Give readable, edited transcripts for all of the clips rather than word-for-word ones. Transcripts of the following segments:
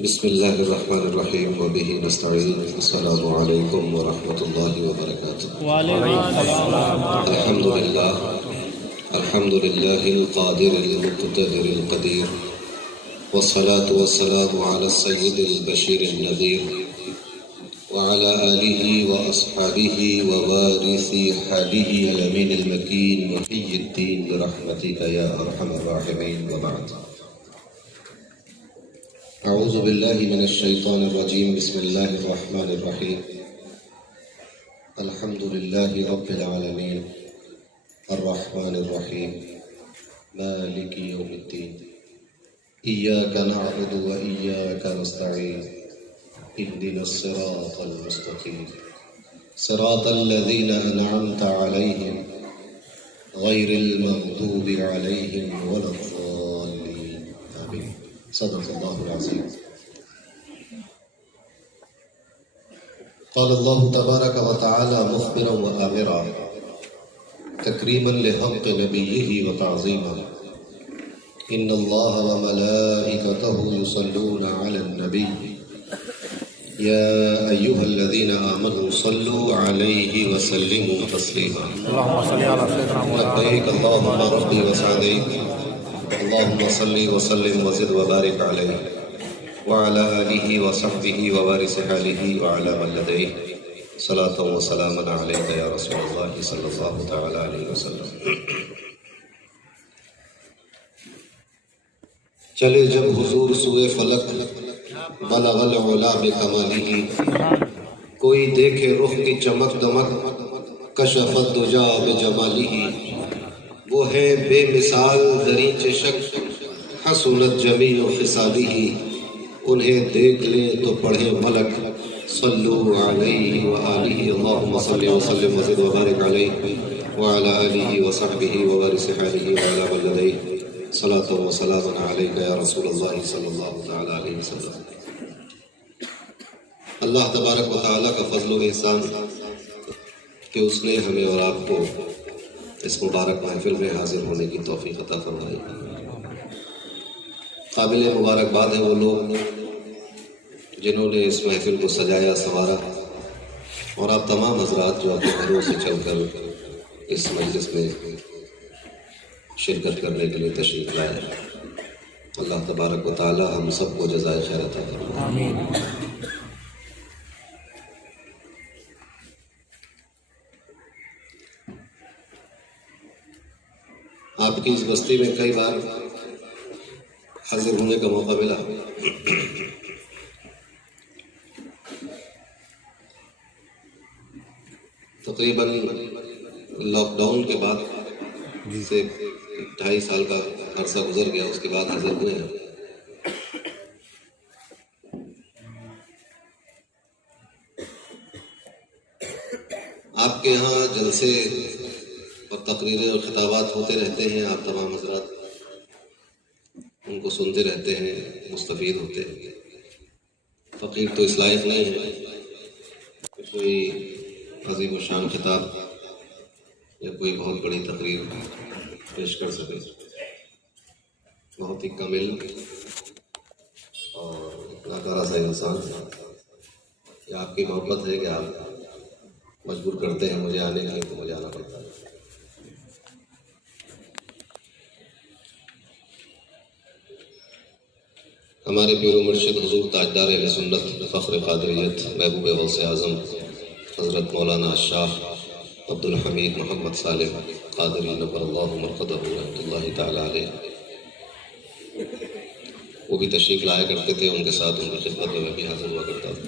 بسم الله الرحمن الرحيم وبه نستعين. السلام عليكم ورحمة الله وبركاته. وعليكم السلام. الحمد لله القادر المقتدر القدير، والصلاة والسلام على السيد البشير النذير وعلى آله وأصحابه ووارث حاله الأمين المكين محيي الدين برحمتك يا أرحم الراحمين. وبعد، أعوذ بالله من الشيطان الرجيم. بسم الله الرحمن الرحيم. الحمد لله رب العالمين الرحمن الرحيم مالك يوم الدين، إياك نعبد وإياك نستعين، اهدنا الصراط المستقيم، صراط الذين أنعمت عليهم غير المغضوب عليهم ولا الضالين. آمين. صدق الله العظيم. قال الله تبارك وتعالى مخبرا وآمرا تكريما لحق نبيه وتعظيما: إن الله وملائكته يصلون على النبي يا أيها الذين آمنوا صلوا عليه وسلموا تسليما. اللهم صل على سيدنا محمد. لبيك اللهم ربي وسعديك، اللهم صل وسلم وزد وبارك عليه وعلى آله وصحبه ووارث حاله وعلى من لديه صلاة وسلاما عليك يا رسول الله صلى الله تعالى عليه وسلم. چلے جب حضور سوئے فلک بلغ العلا بکمالہ، کوئی دیکھے رخ کی چمک دمک کشف الدجا بجمالہ. وہ ہے بے مثال دری چشک حسنت جمیع خصالہ، انہیں دیکھ لیں تو پڑھے ملک صلو علیہ وآلہ. اللہم صل وسلم وزد وبارک علیہ وعلی آلہ وصحبہ ووارث حالہ وعلی من لدیہ صلاۃ وسلام علیک یا رسول اللہ صلی اللہ تعالی علیہ وسلم. اللہ تبارک و تعالیٰ کا فضل و احسان کہ اس نے ہمیں اور آپ کو اس مبارک محفل میں حاضر ہونے کی توفیق عطا فرمائی. قابل مبارکباد ہیں وہ لوگ جنہوں نے اس محفل کو سجایا سنوارا، اور آپ تمام حضرات جو اپنے گھروں سے چل کر اس مجلس میں شرکت کرنے کے لیے تشریف لائے. اللہ تبارک و تعالی ہم سب کو جزائے خیر عطا فرمائے. آمین. آپ کی اس بستی میں کئی بار حاضر ہونے کا موقع ملا. تقریباً لاک ڈاؤن کے بعد سے 2.5 سال کا عرصہ گزر گیا، اس کے بعد حاضر ہوئے ہیں. آپ کے یہاں جلسے اور تقریریں اور خطابات ہوتے رہتے ہیں، آپ تمام حضرات ان کو سنتے رہتے ہیں، مستفید ہوتے ہیں. فقیر تو اس لائق نہیں ہے کہ کوئی عظیم و شان خطاب یا کوئی بہت بڑی تقریر پیش کر سکے. بہت ہی کامل اور اداکارہ سا انسان ہے. یہ آپ کی محبت ہے کہ آپ مجبور کرتے ہیں مجھے آنے کے لیے، تو مجھے آنا پڑتا ہے. ہمارے پیر و مرشد حضور تاجدار اہل سنت فخر قادریت محبوب غوث اعظم حضرت مولانا شاہ عبد الحمید محمد صالح قادری نور اللہ مرقدہ رحمۃ اللہ تعالی علیہ، وہ بھی تشریف لایا کرتے تھے. ان کے ساتھ ان کی خدمت میں بھی حاضر ہوا کرتا تھا.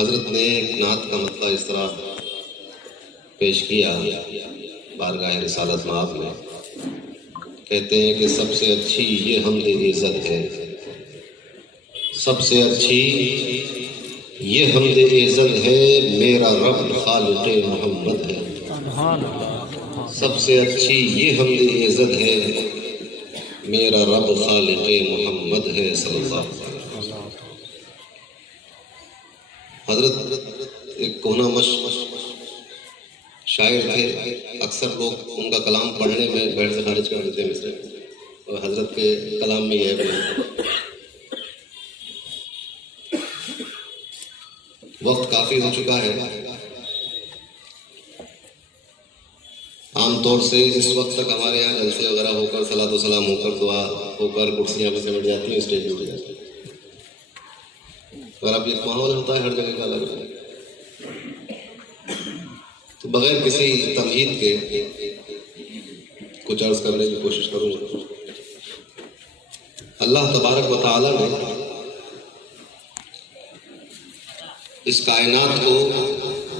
حضرت نے ایک نعت کا مطلع اس طرح پیش کیا بارگاہ رسالت مآب میں. کہتے ہیں کہ سب سے اچھی یہ حمد عزت ہے، سب سے اچھی یہ حمد عزت ہے، میرا رب خالق محمد ہے. سب سے اچھی یہ حمد عزت ہے، میرا رب خالق محمد ہے صلی اللہ علیہ وسلم. حضرت ایک کونا مشق شاعر تھے. اکثر لوگ ان کا کلام پڑھنے میں بیٹھ سے خارج کر دیتے ہیں. اور حضرت کے کلام میں یہ ہے وقت کافی ہو چکا ہے. عام طور سے اس وقت تک ہمارے یہاں جلسے وغیرہ ہو کر صلاۃ و سلام ہو کر دعا ہو کر کرسیاں پہ سمٹ جاتی ہیں، اسٹیج پہ جاتی ہیں، اور اب ایک ماحول ہوتا ہے ہر جگہ کا الگ الگ. تو بغیر کسی تمہید کے کچھ عرض کرنے کی کوشش کروں گا. اللہ تبارک و تعالیٰ نے اس کائنات کو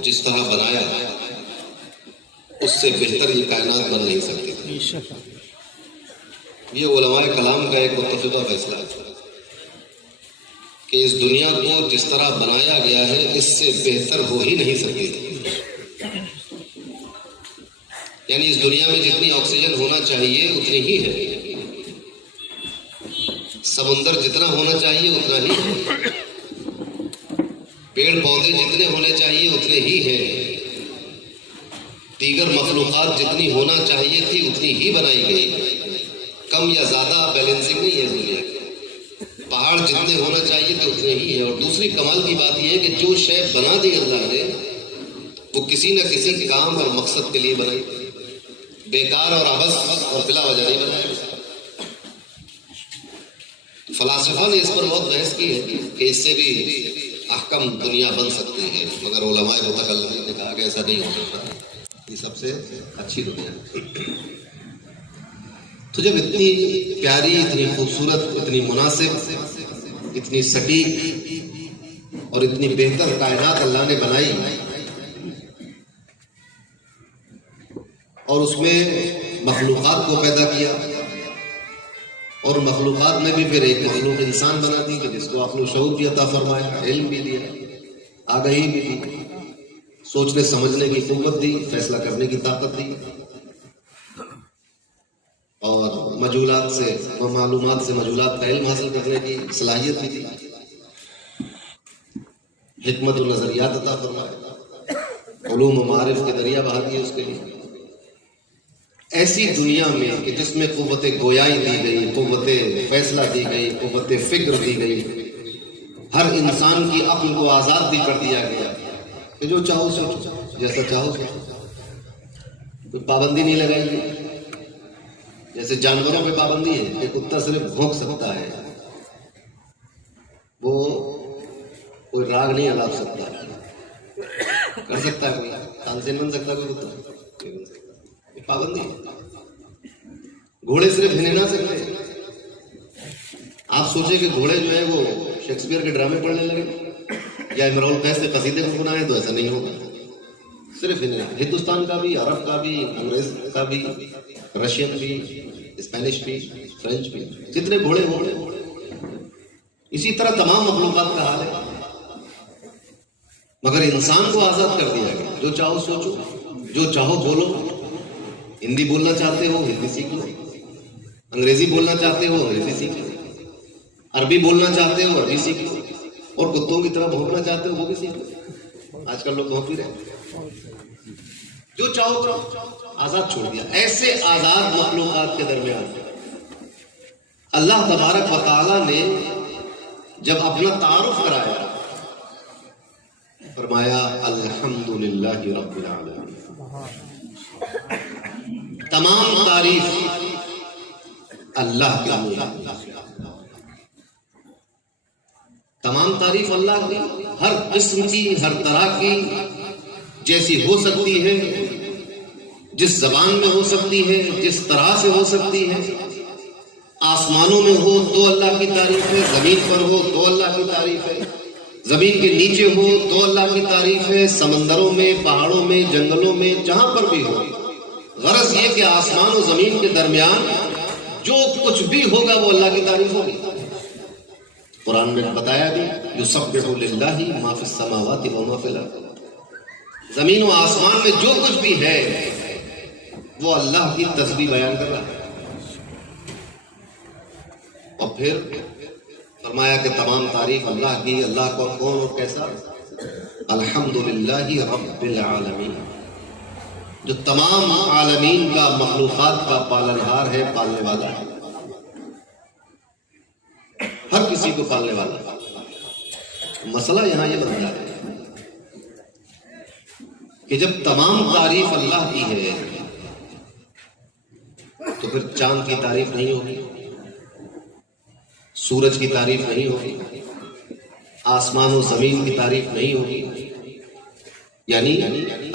جس طرح بنایا اس سے بہتر یہ کائنات بن نہیں سکتی. یہ علماء کلام کا ایک متفقہ فیصلہ ہے کہ اس دنیا کو جس طرح بنایا گیا ہے اس سے بہتر ہو ہی نہیں سکتی. یعنی اس دنیا میں جتنی آکسیجن ہونا چاہیے اتنی ہی ہے، سمندر جتنا ہونا چاہیے اتنا ہی ہے، پیڑ پودے جتنے ہونے چاہیے اتنے ہی ہیں، دیگر مخلوقات جتنی ہونا چاہیے تھی اتنی ہی بنائی گئی، کم یا زیادہ بیلنسنگ نہیں ہے دنیا کی. پہاڑ جتنے ہونا چاہیے تھے اتنے ہی ہیں. اور دوسری کمال کی بات یہ ہے کہ جو شے بنا دی اللہ نے وہ کسی نہ کسی کام اور مقصد کے لیے بنائی، بیکار اور عبث اور بلا وجہ نہیں بنائی. فلاسفہ نے اس پر بہت بحث کی ہے کہ اس سے بھی احکم دنیا بن سکتی ہے، مگر علماء متکلمین نے کہا کہ ایسا نہیں ہو سکتا، یہ سب سے اچھی دنیا ہے. تو جب اتنی پیاری، اتنی خوبصورت، اتنی مناسب، اتنی سٹیک اور اتنی بہتر کائنات اللہ نے بنائی اور اس میں مخلوقات کو پیدا کیا، اور مخلوقات میں بھی پھر ایک مخلوق انسان بنا دی کہ جس کو عقل و شعور بھی عطا فرمایا، علم بھی دیا، آگہی بھی دی، سوچنے سمجھنے کی قوت دی، فیصلہ کرنے کی طاقت دی، اور مجہولات سے و معلومات سے مجہولات کا علم حاصل کرنے کی صلاحیت بھی دی، حکمت و نظریات عطا فرمایا، علوم و معارف کے دریا بہا دیے اس کے لیے. ایسی دنیا میں کہ جس میں قوت گویائی دی گئی، قوت فیصلہ دی گئی، قوت فکر دی گئی، ہر انسان کی عقل کو آزاد بھی کر دیا گیا کہ جو چاہو سوچو، جیسا چاہو سوچو، کوئی پابندی نہیں لگائی گئی. جیسے جانوروں پہ پابندی ہے کہ کتا صرف بھونک سکتا ہے، وہ کوئی راگ نہیں ادا سکتا. کر سکتا ہے کوئی تانسین بن سکتا ہے کوئی کتا، پابندی ہے. گھوڑے صرف ہنے نہ سکتے. آپ سوچیں کہ گھوڑے جو ہے وہ شیکسپیئر کے ڈرامے پڑھنے لگے یا امراء القیس کے قصیدے کو سنائے تو ایسا نہیں ہوگا. صرف ہندوستان کا بھی، عرب کا بھی، انگریز کا بھی، رشین بھی، اسپینش بھی، فرینچ بھی، جتنے گھوڑے گھوڑے. اسی طرح تمام مخلوقات کا حال ہے، مگر انسان کو آزاد کر دیا گیا. جو چاہو سوچو، جو چاہو بولو. ہندی بولنا چاہتے ہو ہندی سیکھ لو، انگریزی بولنا چاہتے ہو انگریزی سیکھ لو، عربی بولنا چاہتے ہو عربی سیکھ لو، اور کتوں کی طرح بھونکنا چاہتے ہو وہ بھی سیکھ لو. آج کل لوگ بھونک ہی رہے. جو چاہو کرو، آزاد چھوڑ دیا. ایسے آزاد مخلوقات کے درمیان اللہ تبارک و تعالیٰ نے جب اپنا تعارف کرایا، فرمایا الحمدللہ رب العالمین. تمام تعریف اللہ کے لیے، تمام تعریف اللہ کی، ہر قسم کی، ہر طرح کی، جیسی ہو سکتی ہے، جس زبان میں ہو سکتی ہے، جس طرح سے ہو سکتی ہے. آسمانوں میں ہو تو اللہ کی تعریف ہے، زمین پر ہو تو اللہ کی تعریف ہے، زمین کے نیچے ہو تو اللہ کی تعریف ہے، سمندروں میں، پہاڑوں میں، جنگلوں میں، جہاں پر بھی ہو. غرض یہ کہ آسمان و زمین کے درمیان جو کچھ بھی ہوگا وہ اللہ کی تعریف ہوگی. قرآن میں بتایا بھی یسبح للہ ما فی السماوات و ما فی الارض. زمین و آسمان میں جو کچھ بھی ہے وہ اللہ کی تسبیح بیان کر رہا ہے. اور پھر فرمایا کہ تمام تعریف اللہ کی. اللہ کو کون اور کیسا؟ الحمدللہ رب العالمین، جو تمام عالمین کا، مخلوقات کا پالنہار ہے، پالنے والا ہے. ہر کسی کو پالنے والا. مسئلہ یہاں یہ بنتا ہے کہ جب تمام تعریف اللہ کی ہے تو پھر چاند کی تعریف نہیں ہوگی، سورج کی تعریف نہیں ہوگی، آسمان و زمین کی تعریف نہیں ہوگی. یعنی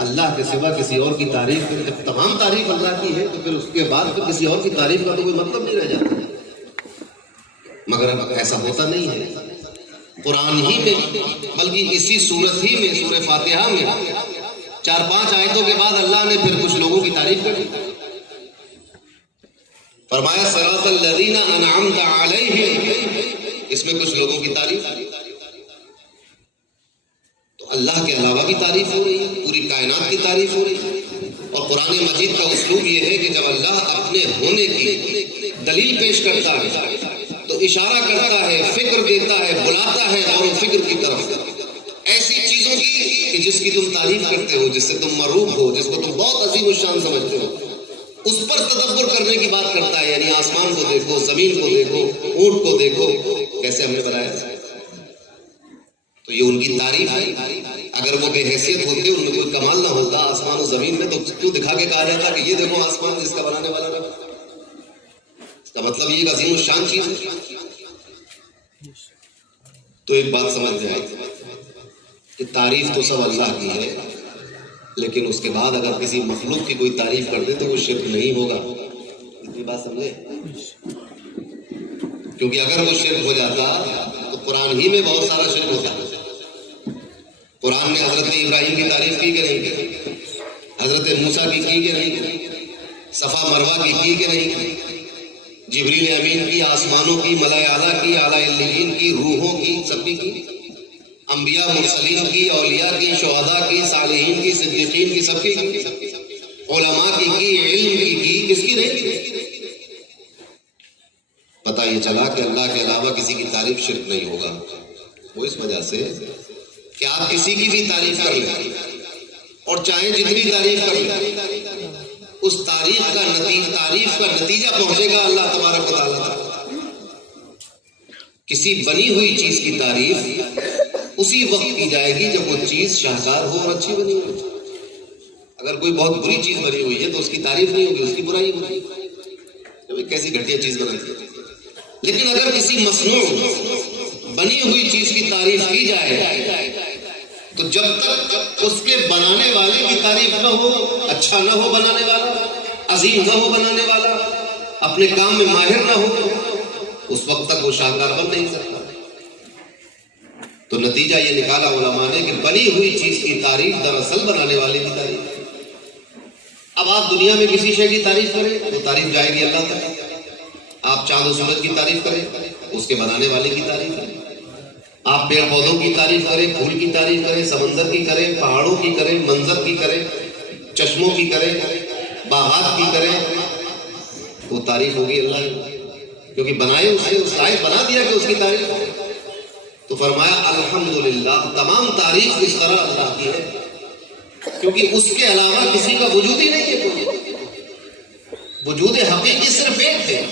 اللہ کے سوا کسی اور کی تعریف کرے. جب تمام تعریف اللہ کی ہے تو پھر اس کے بعد پھر کسی اور کی تعریف کا تو کوئی مطلب نہیں رہ جاتا. مگر اب ایسا ہوتا نہیں ہے. قرآن ہی میں بلکہ اسی سورت ہی میں سورہ فاتحہ میں 4-5 آیتوں کے بعد اللہ نے پھر کچھ لوگوں کی تعریف کر دی. فرمایا صراط الذین انعمت علیہم، اس میں کچھ لوگوں کی تعریف. تو اللہ کے علاوہ بھی تعریف ہو رہی ہے، پوری کائنات کی تعریف ہو رہی ہے. اور قرآن مجید کا اسلوب یہ ہے کہ جب اللہ اپنے ہونے کی دلیل پیش کرتا ہے تو اشارہ کرتا ہے، فکر دیتا ہے، بلاتا ہے اور فکر کی طرف ایسی چیزوں کی کہ جس کی تم تعریف کرتے ہو، جس سے تم مروب ہو، جس کو تم بہت عظیم الشان سمجھتے ہو، اس پر تدبر کرنے کی بات کرتا ہے. یعنی آسمان کو دیکھو، زمین کو دیکھو، اونٹ کو دیکھو، کیسے ہم نے بنایا. تو یہ ان کی تعریف ہے. اگر وہ بے حیثیت ہوتے، ان میں کوئی کمال نہ ہوتا آسمان و زمین میں، تو کیوں دکھا کے کہا جاتا کہ یہ دیکھو آسمان جس کا بنانے والا رہا. اس کا مطلب یہ عظیم الشان چیز ہے. تو ایک بات سمجھ جائے کہ تعریف تو سب اللہ کی ہے، لیکن اس کے بعد اگر کسی مخلوق کی کوئی تعریف کر دے تو وہ شرک نہیں ہوگا. اتنی بات سمجھے؟ کیونکہ اگر وہ شرک ہو جاتا تو قرآن ہی میں بہت سارا شرک ہوتا ہے. قرآن نے حضرت ابراہیم کی تعریف کی کہ نہیں کی؟ حضرت موسیٰ کی کہ نہیں کی؟ صفا مروہ کی کہ نہیں کی؟ جبریل امین کی، آسمانوں کی، ملائے اعلیٰ کی، اعلیٰ علیین کی، روحوں کی، سب کی. انبیاء مرسلین کی، اولیاء کی، شہداء کی، صالحین کی، صدیقین کی، سب کی. علماء کی، علم کی، کس کی نہیں؟ پتہ یہ چلا کہ اللہ کے علاوہ کسی کی تعریف شرک نہیں ہوگا. وہ اس وجہ سے کہ آپ کسی کی بھی تعریف کر لیں اور چاہے جتنی تعریف کر لیں، اس تعریف کا نتیجہ پہنچے گا اللہ تبارک و تعالیٰ. کسی بنی ہوئی چیز کی تعریف اسی وقت کی جائے گی جب وہ چیز شاہکار ہو اور اچھی بنی ہو. اگر کوئی بہت بری چیز بنی ہوئی ہے تو اس کی تعریف نہیں ہوگی، اس کی برائی ہوگی، کیسی گھٹیا چیز بنائی ہے. لیکن اگر کسی مصنوع بنی ہوئی چیز کی تعریف کی جائے تو جب تک اس کے بنانے والے کی تعریف نہ ہو، اچھا نہ ہو بنانے والا، عظیم نہ ہو بنانے والا، اپنے کام میں ماہر نہ ہو، اس وقت تک وہ شاہکار بن نہیں سکتا. تو نتیجہ یہ نکالا علماء نے کہ بنی ہوئی چیز کی تعریف دراصل بنانے والے کی تعریف. اب آپ دنیا میں کسی شے کی تعریف کریں تو تعریف جائے گی اللہ تک. آپ چاند و سورج کی تعریف کریں، اس کے بنانے والے کی تعریف کریں. آپ پیڑ پودوں کی تعریف کریں، پھول کی تعریف کریں، سمندر کی کریں، پہاڑوں کی کریں، منظر کی کریں، چشموں کی کریں، باغات کی کریں، وہ تعریف ہوگی اللہ کی، کیونکہ بنائے اسے، اس لائق بنا دیا کہ اس کی تعریف ہو. تو فرمایا الحمدللہ، تمام تعریف اس طرح اللہ کی ہے کیونکہ اس کے علاوہ کسی کا وجود ہی نہیں ہے. وجود حقیقی صرف ایک ہے،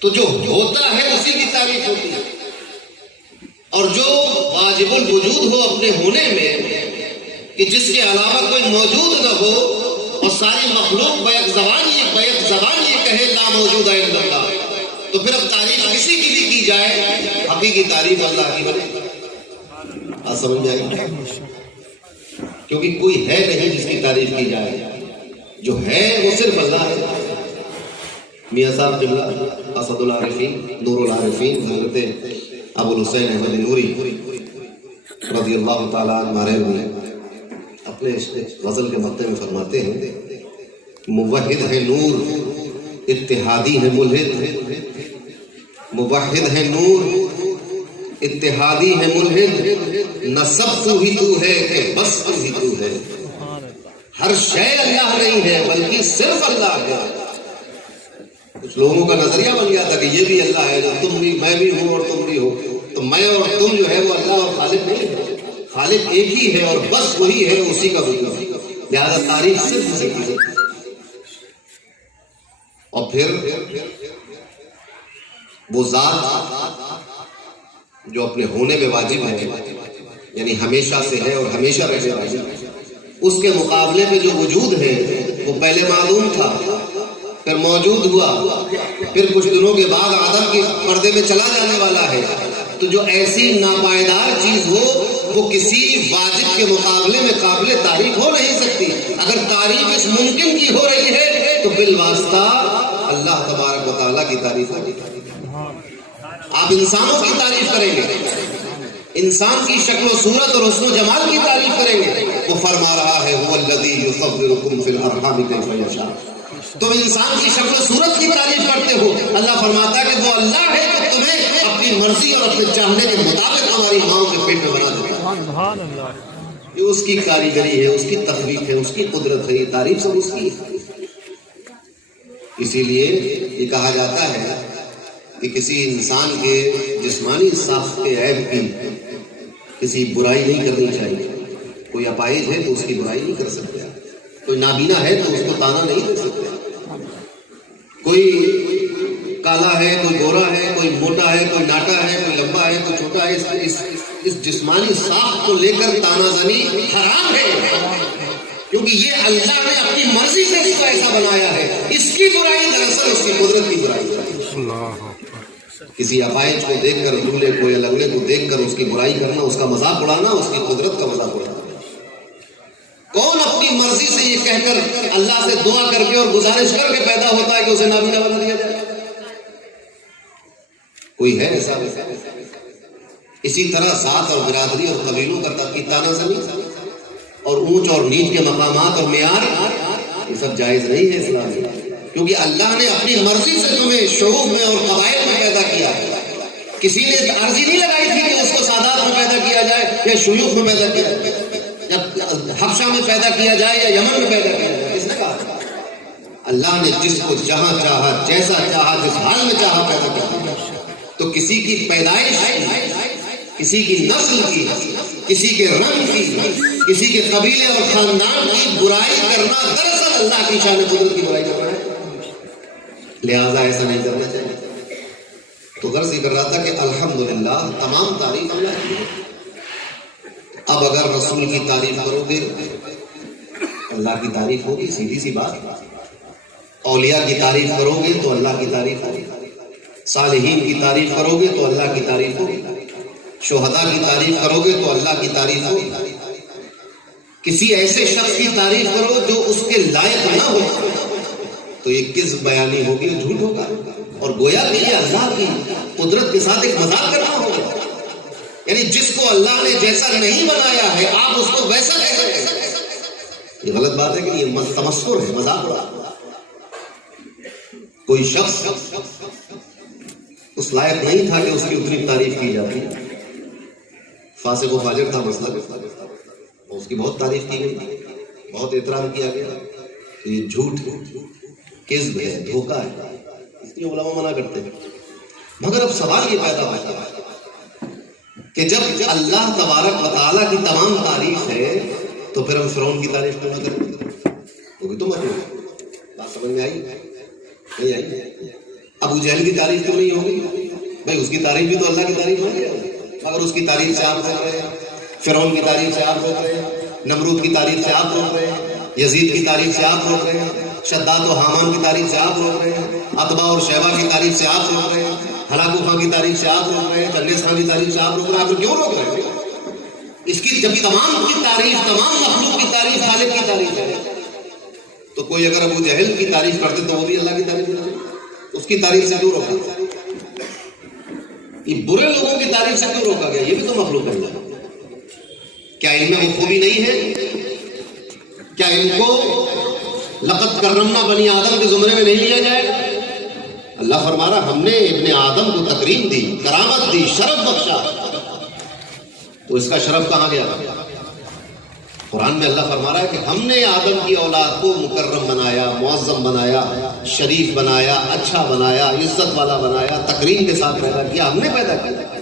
تو جو ہوتا ہے اسی کی تعریف ہوتی ہے. اور جو واجب الوجود ہو اپنے ہونے میں، کہ جس کے علاوہ کوئی موجود نہ ہو اور ساری مخلوق بیک زبان یہ کہے لا موجود ہے الا اللہ، تو پھر اب تعریف کسی کی بھی کی جائے، حقیقی تعریف اللہ کی بنے. آپ سمجھ جائیں گے، کیونکہ کوئی ہے نہیں جس کی تعریف کی جائے. جو ہے وہ صرف اللہ ہے. میاں صاحب جملہ اسد العارفین، نور العارفین، حضرت ابو الحسین احمد نوری رضی اللہ تعالیٰ عنہ مارے ہوئے اپنے غزل کے مقطع میں فرماتے ہیں، موحد ہے نور، اتحادی ہے ملحد. موحد ہے نور، اتحادی ہے ملحد. نہ سب تو ہی تو ہے کہ بس تو ہی تو ہے. ہر شے اللہ نہیں ہے بلکہ صرف اللہ ہے. کچھ لوگوں کا نظریہ بن گیا تھا کہ یہ بھی اللہ ہے، تم بھی، میں بھی ہوں اور تم بھی ہو، تو میں اور تم جو ہے وہ اللہ اور خالق نہیں ہے. خالق ایک ہی ہے اور بس وہی ہے، اسی کا وجود ہے. لہذا تعریف صرف اسی کی ہے. اور پھر وہ ذات جو اپنے ہونے میں واجب ہے، یعنی ہمیشہ سے ہے اور ہمیشہ رہنے والا، اس کے مقابلے میں جو وجود ہے وہ پہلے معلوم تھا، پھر موجود ہوا، پھر کچھ دنوں کے بعد عدم کے پردے میں چلا جانے والا ہے۔ تو جو ایسی ناپائیدار چیز ہو وہ کسی واجب کے مقابلے میں قابل تعریف ہو نہیں سکتی۔ اگر تعریف اس ممکن کی ہو رہی ہے تو بالواسطہ اللہ تبارک و تعالیٰ کی تعریف ہوگی۔ آپ انسانوں کی تعریف کریں گے، انسان کی شکل و صورت اور حسن و جمال کی تعریف کریں گے، وہ فرما رہا ہے هو الذی یصورکم فی الارحام کیف یشاء۔ تم انسان کی شکل و صورت کی تعریف کرتے ہو، اللہ فرماتا ہے کہ وہ اللہ ہے جو تمہیں اپنی مرضی اور اپنے چاہنے کے مطابق ہماری ماں کے پیٹ میں بنا دیتا ہے۔ سبحان اللہ۔ یہ اس کی کاریگری ہے، اس کی تخلیق ہے، اس کی قدرت ہے، یہ تعریف سب اس کی ہے۔ اسی لیے یہ کہا جاتا ہے کہ کسی انسان کے جسمانی ساخت کے عیب کی کسی برائی نہیں کرنی چاہیے۔ کوئی اپائج ہے تو اس کی برائی نہیں کر سکتے، کوئی نابینا ہے تو اس کو تانا نہیں دے سکتے، کوئی کالا ہے، کوئی گورا ہے، کوئی موٹا ہے، کوئی ناٹا ہے، کوئی لمبا ہے، کوئی چھوٹا ہے، اس جسمانی ساخت کو لے کر تانا زنی حرام ہے، کیونکہ یہ اللہ نے اپنی مرضی سے اس کو ایسا بنایا ہے۔ اس کی برائی دراصل اس کی قدرت کی برائی ہے۔ کسی اپائج کو دیکھ کر، دولے کو یا لنگڑے کو دیکھ کر اس کی برائی کرنا، اس کا مذاق اڑانا، اس کی قدرت کا مذاق اڑانا۔ کون اپنی مرضی سے یہ کہہ کر اللہ سے دعا کر کے اور گزارش کر کے پیدا ہوتا ہے کہ اسے نابینا بنا دیا جائے؟ کوئی ہے ایسا؟ اسی طرح ذات اور برادری اور قبیلوں کا تانا زنی اور اونچ اور نیچ کے مقامات اور معیار، یہ سب جائز نہیں ہے اسلام میں، کیونکہ اللہ نے اپنی مرضی سے تمہیں شعوب میں اور قبائل میں پیدا کیا ہے۔ کسی نے عرضی نہیں لگائی تھی کہ اس کو سادات میں پیدا کیا جائے یا شیوخ میں پیدا کیا جائے، یا حبشہ میں پیدا کیا جائے یا یمن میں پیدا کیا جائے، کس نے کہا؟ اللہ نے جس کو جہاں چاہا، جیسا چاہا، جس حال میں چاہا پیدا کیا۔ تو کسی کی پیدائش، کسی کی نسل کی، کسی کے رنگ کی، کسی کے قبیلے اور خاندان کی برائی کرنا دراصل اللہ کی شان قدرت کی برائی کرنا ہے، لہذا ایسا نہیں کرنا چاہیے۔ تو غرض یہ کر رہا تھا کہ الحمدللہ تمام تعریف اللہ کی ہے۔ اب اگر رسول کی تعریف کرو گے اللہ کی تعریف ہوگی، سیدھی سی بات۔ اولیاء کی تعریف کرو گے تو اللہ کی تعریف ہوگی، صالحین کی تعریف کرو گے تو اللہ کی تعریف ہوگی، شہداء کی تعریف کرو گے تو اللہ کی تعریف ہوگی۔ کسی ایسے شخص کی تعریف کرو جو اس کے لائق نہ ہو تو یہ کذب بیانی ہوگی، جھوٹ ہوگا، اور گویا کہ یہ اللہ کی قدرت کے ساتھ ایک مذاق کرنا ہوگا۔ یعنی جس کو اللہ نے جیسا نہیں بنایا ہے آپ اس کو ویسا کیسے کہہ سکتے ہیں؟ یہ غلط بات ہے کہ یہ تمسخر ہے، مذاق ہو رہا۔ کوئی شخص اس لائق نہیں تھا کہ اس کی اتنی تعریف کی جاتی، فاسق و فاجر تھا مسئلہ، اس کی بہت تعریف کی گئی، بہت احترام کیا گیا، تو یہ جھوٹ ہے، کذب ہے، دھوکہ ہے، اس لیے علماء منع کرتے ہیں۔ مگر اب سوال یہ پیدا ہوتا ہے کہ جب اللہ تبارک و تعالیٰ کی تمام تعریف ہے تو پھر ہم فرعون کی تعریف کیوں نہ کریں؟ وہ بھی تو مطلب بات سمجھ میں آئی نہیں آئی؟ ابو جہل کی تعریف کیوں نہیں ہوگی؟ بھائی اس کی تعریف بھی تو اللہ کی تعریف ہوگی، مگر اس کی تعریف سے آپ روک رہے ہیں، فرعون کی تعریف سے آپ روک رہے ہیں، نمرود کی تعریف سے آپ روک رہے ہیں، یزید کی تعریف سے آپ روک رہے ہیں، شداد و حامان کی تعریف سے آپ روک رہے ہیں، عتبہ اور شیبہ کی تعریف سے آپ روک رہے ہیں، ہلاکو خان کی تعریف سے آپ روک رہے ہیں، چنگیز خان کی تعریف سے آپ روک رہے ہیں۔ آپ کیوں روک رہے ہیں؟ اس کی جب تمام کی تعریف، تمام مخلوق کی تعریف خالق کی تعریف ہے، تو کوئی اگر ابو جہل کی تعریف کرتے تو وہ بھی اللہ کی تعریف کرتے، اس کی تعریف سے کیوں روکا؟ یہ برے لوگوں کی تعریف سے کیوں روکا گیا؟ یہ بھی تو مخلوق ہے۔ کیا ان میں وہ خوبی نہیں ہے؟ کیا ان کو لقد کرمنا بنی آدم کے زمرے میں نہیں لیا جائے؟ اللہ فرما رہا ہم نے ابن آدم کو تکریم دی، کرامت دی، شرف بخشا، تو اس کا شرف کہاں گیا؟ قرآن میں اللہ فرما رہا ہے کہ ہم نے آدم کی اولاد کو مکرم بنایا، معظم بنایا، شریف بنایا، اچھا بنایا، عزت والا بنایا، تکریم کے ساتھ پیدا کیا، ہم نے پیدا کیا۔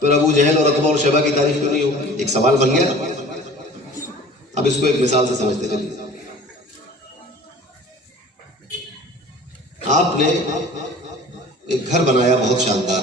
پھر ابو جہل اور عتبہ اور شیبہ کی تعریف کیوں نہیں ہوگی؟ ایک سوال بن گیا۔ اب اس کو ایک مثال سے سمجھتے چلیے۔ آپ نے ایک گھر بنایا بہت شاندار،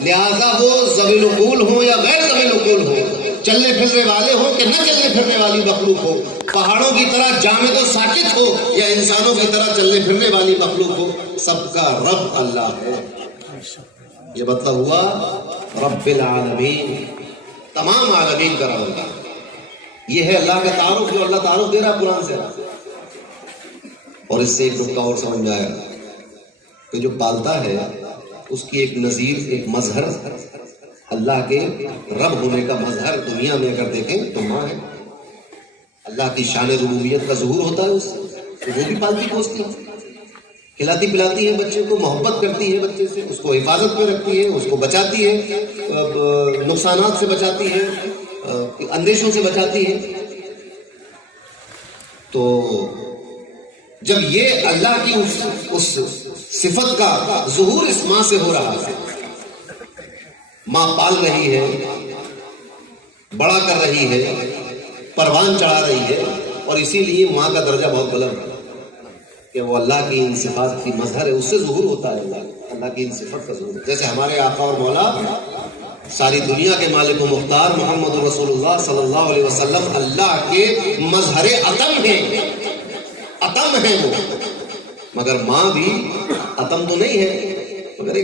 لہذا وہ ذوی العقول ہوں یا غیر ذوی العقول ہوں، چلنے پھرنے والے ہوں کہ نہ چلنے پھرنے والی مخلوق ہو، پہاڑوں کی طرح جامد و ساکت ہو یا انسانوں کی طرح چلنے پھرنے والی مخلوق ہو، سب کا رب اللہ ہے۔ یہ مطلب ہوا رب العالمین، تمام عالمین کا رب اللہ۔ یہ ہے اللہ کا تعارف جو اللہ تعارف دے رہا قرآن سے۔ اور اس سے ایک نکتہ اور سمجھ میں آیا کہ جو پالتا ہے اس کی ایک نظیر، ایک مظہر، اللہ کے رب ہونے کا مظہر دنیا میں اگر دیکھیں تو ماں ہے۔ اللہ کی شان ربوبیت کا ظہور ہوتا ہے اس سے، تو وہ بھی پالتی پوستی ہے، کھلاتی پلاتی ہے بچے کو، محبت کرتی ہے بچے سے، اس کو حفاظت میں رکھتی ہے، اس کو بچاتی ہے، نقصانات سے بچاتی ہے، اندیشوں سے بچاتی ہے۔ تو جب یہ اللہ کی اس صفت کا ظہور اس ماں سے ہو رہا ہے، ماں پال رہی ہے، بڑا کر رہی ہے، پروان چڑھا رہی ہے، اور اسی لیے ماں کا درجہ بہت بلند ہے کہ وہ اللہ کی ان صفات کی مظہر ہے، اس سے ظہور ہوتا ہے اللہ کی ان صفت کا ظہور۔ جیسے ہمارے آقا اور مولا ساری دنیا کے مالک و مختار محمد رسول اللہ صلی اللہ علیہ وسلم اللہ کے مظہر عتم ہیں، عتم ہیں وہ، مگر ماں بھی عتم تو نہیں ہے، مگر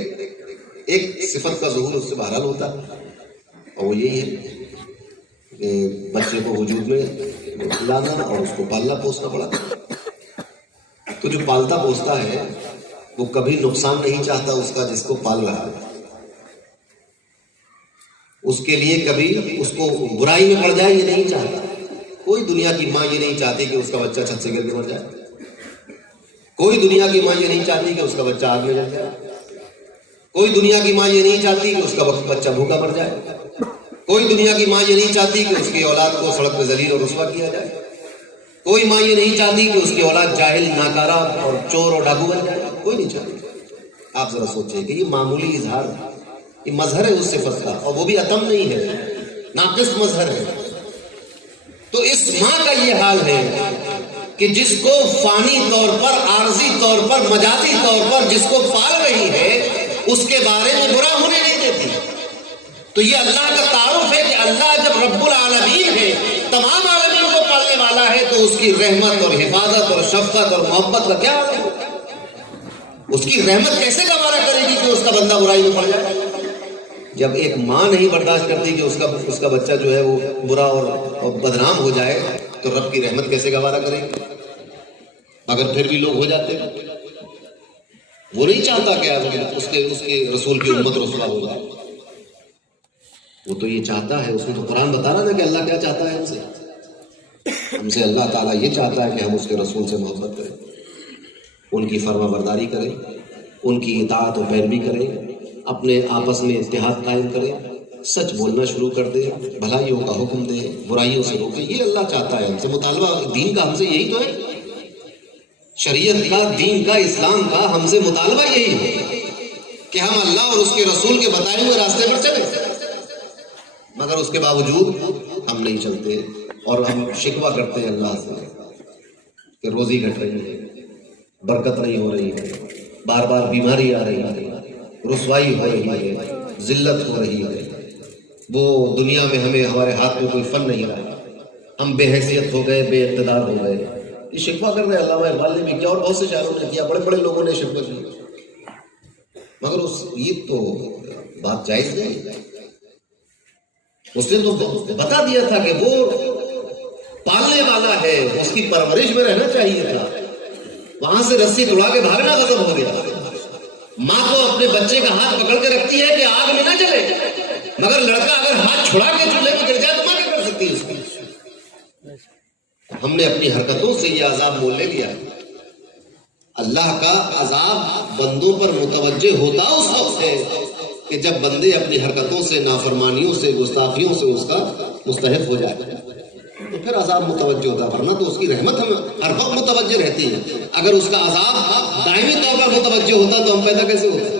ایک صفت کا ظہور اس سے بہرحال ہوتا ہے، اور وہ یہی ہے کہ بچے کو وجود میں لانا اور اس کو پالنا پوسنا پڑا۔ تو جو پالتا پوستا ہے وہ کبھی نقصان نہیں چاہتا اس کا جس کو پال رہا ہے، اس کے لیے کبھی اس کو برائی میں پڑ جائے یہ نہیں چاہتا۔ کوئی دنیا کی ماں یہ نہیں چاہتی کہ اس کا بچہ چھت سے گر کے مر جائے، کوئی دنیا کی ماں یہ نہیں چاہتی کہ اس کا بچہ آگ میں جل جائے، کوئی دنیا کی ماں یہ نہیں چاہتی کہ اس کا بچہ بھوکا مر جائے، کوئی دنیا کی ماں یہ نہیں چاہتی کہ اس کی اولاد کو سڑک پہ ذلیل اور رسوا کیا جائے، کوئی ماں یہ نہیں چاہتی کہ اس کی اولاد جاہل، ناکارہ اور چور اور ڈاکو بن جائے، کوئی نہیں چاہتی۔ آپ ذرا سوچیں کہ یہ معمولی اظہار، یہ مظہر ہے اس صفت کا، اور وہ بھی عتم نہیں ہے، ناقص مظہر ہے۔ تو اس ماں کا یہ حال ہے کہ جس کو فانی طور پر، عارضی طور پر، مجازی طور پر جس کو پال رہی ہے اس کے بارے میں برا ہونے نہیں دیتی۔ تو یہ اللہ کا تعارف ہے کہ اللہ جب رب العالمین ہے، تمام عالمین کو پالنے والا ہے، تو اس کی رحمت اور حفاظت اور شفقت اور محبت کا کیا حال ہے؟ اس کی رحمت کیسے گوارا کرے گی کہ اس کا بندہ برائی میں پڑ جائے؟ جب ایک ماں نہیں برداشت کرتی کہ اس کا بچہ جو ہے وہ برا اور بدنام ہو جائے، تو رب کی رحمت کیسے گوارا کرے گی؟ مگر پھر بھی لوگ ہو جاتے ہیں۔ وہ نہیں چاہتا کہ اس کے رسول کی امت رسوا ہو جائے، وہ تو یہ چاہتا ہے، اس میں تو قرآن بتا رہا نا کہ اللہ کیا چاہتا ہے ہم سے اللہ تعالیٰ یہ چاہتا ہے کہ ہم اس کے رسول سے محبت کریں، ان کی فرما برداری کریں، ان کی اطاعت و پیروی کریں، اپنے آپس میں اتحاد قائم کریں، سچ بولنا شروع کر دیں، بھلائیوں کا حکم دیں، برائیوں سے روکیں۔ یہ اللہ چاہتا ہے ہم سے، مطالبہ دین کا ہم سے یہی تو ہے، شریعت کا، دین کا، اسلام کا ہم سے مطالبہ یہی ہے کہ ہم اللہ اور اس کے رسول کے بتائے ہوئے راستے پر چلیں، مگر اس کے باوجود ہم نہیں چلتے، اور ہم شکوہ کرتے ہیں اللہ سے کہ روزی گھٹ رہی ہے، برکت نہیں ہو رہی ہے، بار بار بیماری آ رہی ہے، رسوائی ہو رہی ہے، ذلت ہو رہی ہے، وہ دنیا میں ہمارے ہاتھ میں کوئی فن نہیں رہا، ہم بے حیثیت ہو گئے، بے اقتدار ہو گئے۔ یہ شکوہ کر رہے ہیں، علامہ اقبال نے بھی کیا اور بہت سے شاعروں نے کیا، بڑے بڑے لوگوں نے شکوہ کیا، مگر یہ تو بات جائز نہیں۔ اس نے تو بتا دیا تھا کہ وہ پالنے والا ہے، اس کی پرورش میں رہنا چاہیے تھا، وہاں سے رسی توڑا کے بھاگنا ختم ہو گیا۔ ماں تو اپنے بچے کا ہاتھ پکڑ کے رکھتی ہے کہ آگ میں نہ جلے، مگر لڑکا اگر ہاتھ چھڑا کے چولہے میں گر جائے تو ماں کیا کر سکتی ہے اس کی؟ ہم نے اپنی حرکتوں سے یہ عذاب مول لے لیا۔ اللہ کا عذاب بندوں پر متوجہ ہوتا اس وقت ہے کہ جب بندے اپنی حرکتوں سے، نافرمانیوں سے، گستاخیوں سے اس کا مستحق ہو جائے، تو پھر عذاب متوجہ ہوتا ہے، ورنہ تو اس کی رحمت ہم ہر وقت متوجہ رہتی ہے۔ اگر اس کا عذاب دائمی طور پر متوجہ ہوتا تو ہم پیدا کیسے ہوتے؟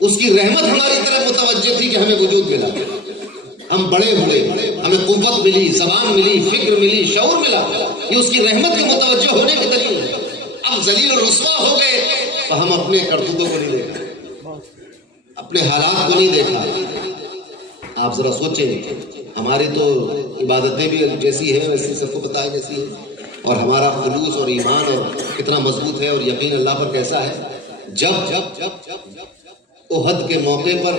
اس کی رحمت ہماری طرف متوجہ تھی کہ ہمیں وجود ملا، ہم بڑے ہوئے، ہمیں قوت ملی، زبان ملی، فکر ملی، شعور ملا، یہ اس کی رحمت کے متوجہ ہونے کی دلیل ہے۔ اب ذلیل و رسوا ہو گئے تو ہم اپنے کرتوتوں کو نہیں دیکھا، اپنے حالات کو نہیں دیکھا۔ آپ ذرا سوچیں، ہماری تو عبادتیں بھی جیسی ہیں ویسے سب کو پتہ ہے کیسی ہے، اور ہمارا خلوص اور ایمان اور کتنا مضبوط ہے اور یقین اللہ پر کیسا ہے۔ جب احد کے موقع پر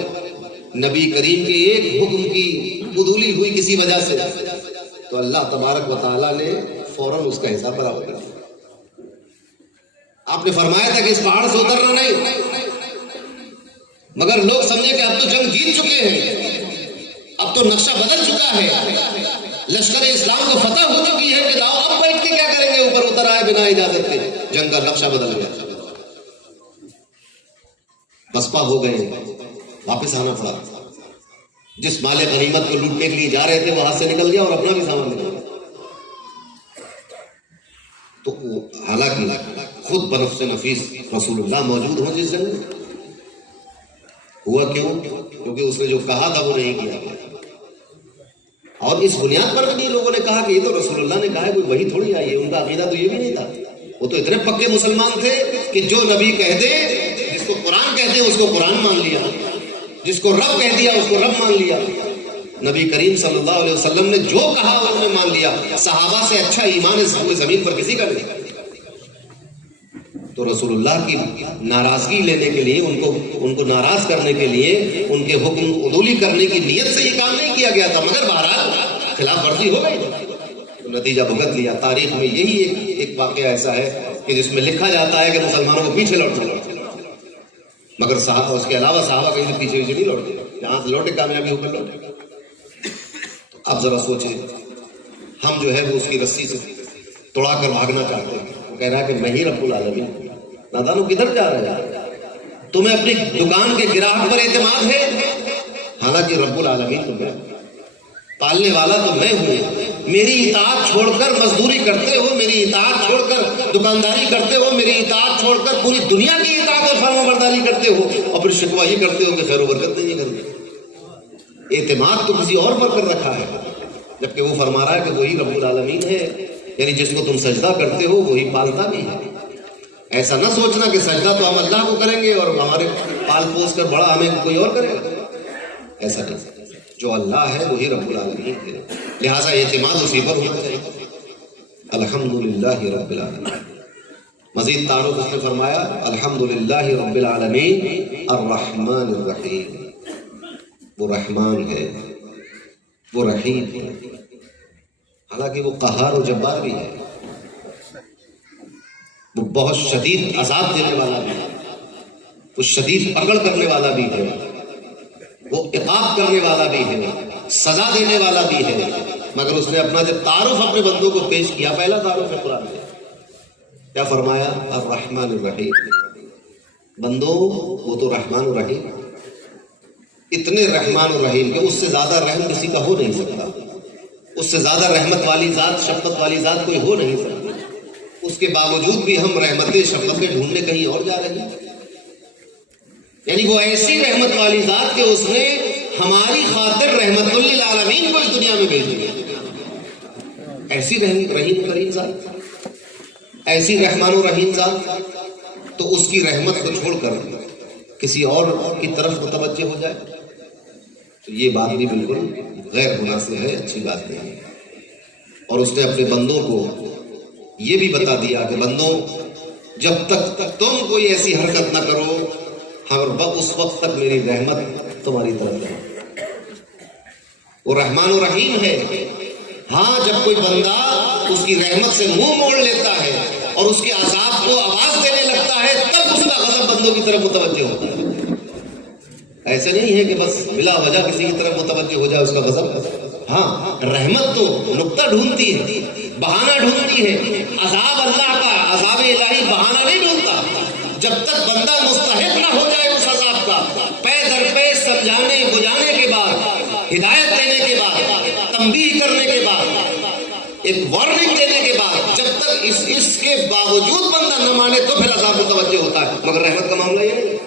نبی کریم کے ایک حکم کی عدولی ہوئی کسی وجہ سے، تو اللہ تبارک و تعالیٰ نے فوراً اس کا حساب برابر کر دیا۔ آپ نے فرمایا تھا کہ اس پہاڑ سے اترنا نہیں، مگر لوگ سمجھے کہ اب تو جنگ جیت چکے ہیں، اب تو نقشہ بدل چکا ہے، لشکر اسلام کو فتح ہو چکی ہے، کہ لاؤ اب بیٹھ کے کیا کریں گے، اوپر اتر آئے بنا اجازت کے۔ جنگ کا نقشہ بدل گیا، پسپا ہو گئے، واپس آنا پڑا۔ جس مال غنیمت کو لوٹنے کے لیے جا رہے تھے وہ ہاتھ سے نکل گیا اور اپنا بھی سامان نکل گیا۔ تو حالانکہ خود بنفس نفیس رسول اللہ موجود ہوں جس جنگ میں، ہوا کیوں؟ کیونکہ اس نے جو کہا تھا وہ نہیں کیا گیا۔ اور اس بنیاد پر بھی لوگوں نے کہا کہ یہ تو رسول اللہ نے کہا ہے، کوئی وہی تھوڑی آئی ہے، ان کا عقیدہ تو یہ بھی نہیں تھا۔ وہ تو اتنے پکے مسلمان تھے کہ جو نبی کہہ دے، جس کو قرآن کہتے اس کو قرآن مان لیا، جس کو رب کہہ دیا اس کو رب مان لیا۔ نبی کریم صلی اللہ علیہ وسلم نے جو کہا انہوں نے مان لیا۔ صحابہ سے اچھا ایمان اس زمین پر کسی کا نہیں۔ تو رسول اللہ کی ناراضگی لینے کے لیے، ان کو ناراض کرنے کے لیے، ان کے حکم عدولی کرنے کی نیت سے یہ کام نہیں کیا گیا تھا، مگر بہرحال خلاف ورزی ہو گئی تو نتیجہ بھگت لیا۔ تاریخ میں یہی ایک واقعہ ایسا ہے کہ جس میں لکھا جاتا ہے کہ مسلمانوں کو پیچھے لوٹنا، مگر صحابہ اس کے علاوہ صحابہ کہیں سے پیچھے نہیں لوٹے، جہاں سے لوٹے کامیابی ہو کر لوٹے۔ تو اب ذرا سوچیں، ہم جو ہے وہ اس کی رسی سے توڑا کر بھاگنا چاہتے ہیں۔ وہ کہہ رہا ہے کہ میں ہی رب العالمین ہوں۔ نادانو کدھر جا رہا ہے؟ تمہیں اپنی دکان کے گراہک پر اعتماد ہے، حالانکہ رب العالمین تو میں، پالنے والا تو میں ہوں۔ میری اطاعت چھوڑ کر مزدوری کرتے ہو، میری اطاعت چھوڑ کر دکانداری کرتے ہو، میری اطاعت چھوڑ کر پوری دنیا کی اطاعت اور فرمانبرداری کرتے ہو، اور پھر شکوہ یہ کرتے ہو کہ خیر و برکت نہیں کرتے۔ اعتماد تو کسی اور پر کر رکھا ہے، جبکہ وہ فرما رہا ہے کہ وہی رب العالمین ہے، یعنی جس کو تم سجدہ کرتے ہو وہی پالتا بھی ہے۔ ایسا نہ سوچنا کہ سجدہ تو ہم اللہ کو کریں گے اور ہمارے پال پوس کر بڑا ہمیں کوئی اور کرے گا، ایسا نہیں۔ جو اللہ ہے وہی رب العالمین ہے، لہٰذا اعتماد اسی پر ہونا چاہیے۔ الحمدللہ رب العالمین۔ مزید تعارف اس نے فرمایا الحمدللہ رب العالمین الرحمن الرحیم، وہ رحمان ہے، وہ رحیم ہے، حالانکہ وہ قہار و جبار بھی ہے، وہ بہت شدید عذاب دینے والا بھی ہے، وہ شدید پکڑ کرنے والا بھی ہے، وہ عقاب کرنے والا بھی ہے، سزا دینے والا بھی ہے۔ مگر اس نے اپنا جب تعارف اپنے بندوں کو پیش کیا، پہلا تعارف ہے قرآن میں، کیا فرمایا؟ الرحمن الرحیم۔ بندوں وہ تو رحمان الرحیم، اتنے رحمان الرحیم کہ اس سے زیادہ رحم کسی کا ہو نہیں سکتا، اس سے زیادہ رحمت والی ذات، شفقت والی ذات کوئی ہو نہیں سکتی۔ اس کے باوجود بھی ہم رحمتیں شفقتیں ڈھونڈنے کہیں اور جا رہے ہیں، یعنی وہ ایسی رحمت والی ذات کہ اس نے ہماری خاطر رحمت للعالمین کو اس دنیا میں بھیج دیا۔ ایسی رحیم کریم ذات، ایسی رحمان و رحیم ذات، تو اس کی رحمت کو چھوڑ کر کسی اور کی طرف متوجہ ہو جائے تو یہ بات بھی بالکل غیر مناسب ہے، اچھی بات نہیں ہے۔ اور اس نے اپنے بندوں کو یہ بھی بتا دیا کہ بندوں جب تک تم کوئی ایسی حرکت نہ کرو، اس وقت تک میری رحمت تمہاری طرف ہے۔ وہ رحمان و رحیم ہے، ہاں جب کوئی بندہ اس کی رحمت سے منہ موڑ لیتا ہے اور اس کے عذاب کو آواز دینے لگتا ہے، تب اس کا غضب بندوں کی طرف متوجہ ہوتا ہے۔ ایسے نہیں ہے کہ بس بلا وجہ کسی کی طرف متوجہ ہو جائے اس کا غضب۔ ہاں رحمت تو نقطہ ڈھونڈتی ہے، بہانہ ڈھونڈتی ہے، عذاب اللہ کا، عذاب الہی بہانہ نہیں ڈھونڈتا۔ جب تک بندہ مستحق نہ ہو جائے اس عذاب کا، پے در پے سمجھانے بجانے کے بعد، ہدایت دینے کے بعد، تنبیہ کرنے کے بعد، ایک وارننگ دینے کے بعد، جب تک اس کے باوجود بندہ نہ مانے تو پھر عذاب متوجہ ہوتا ہے۔ مگر رحمت کا معاملہ یہ نہیں،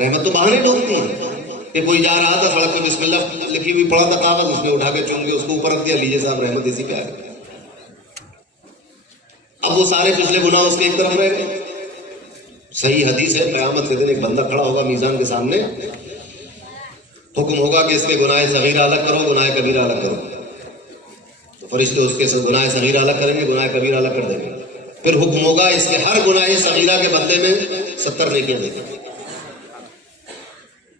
رحمت تو بہانے ڈھونڈتی ہے کہ کوئی جا رہا تھا سڑک پہ بسم اللہ لکھی ہوئی پڑا تھا کاغذ، اس نے اٹھا کے چون کے اس کو اوپر رکھ دیا، لیجیے صاحب رحمت اسی پہ آ گئی۔ اب وہ سارے پچھلے گناہ اس کے ایک طرف رہ گئے، صحیح حدیث ہے، قیامت کے دن ایک بندہ کھڑا ہوگا میزان کے سامنے، حکم ہوگا کہ اس کے گناہ صغیرہ الگ کرو، گناہ کبیرہ الگ کرو، تو فرشتے اس کے گناہ صغیرہ الگ کریں گے، گناہ کبیرہ الگ کر دیں گے. پھر حکم ہوگا اس کے ہر گناہ صغیرہ کے بندے میں 70 نیکیاں دیں گے،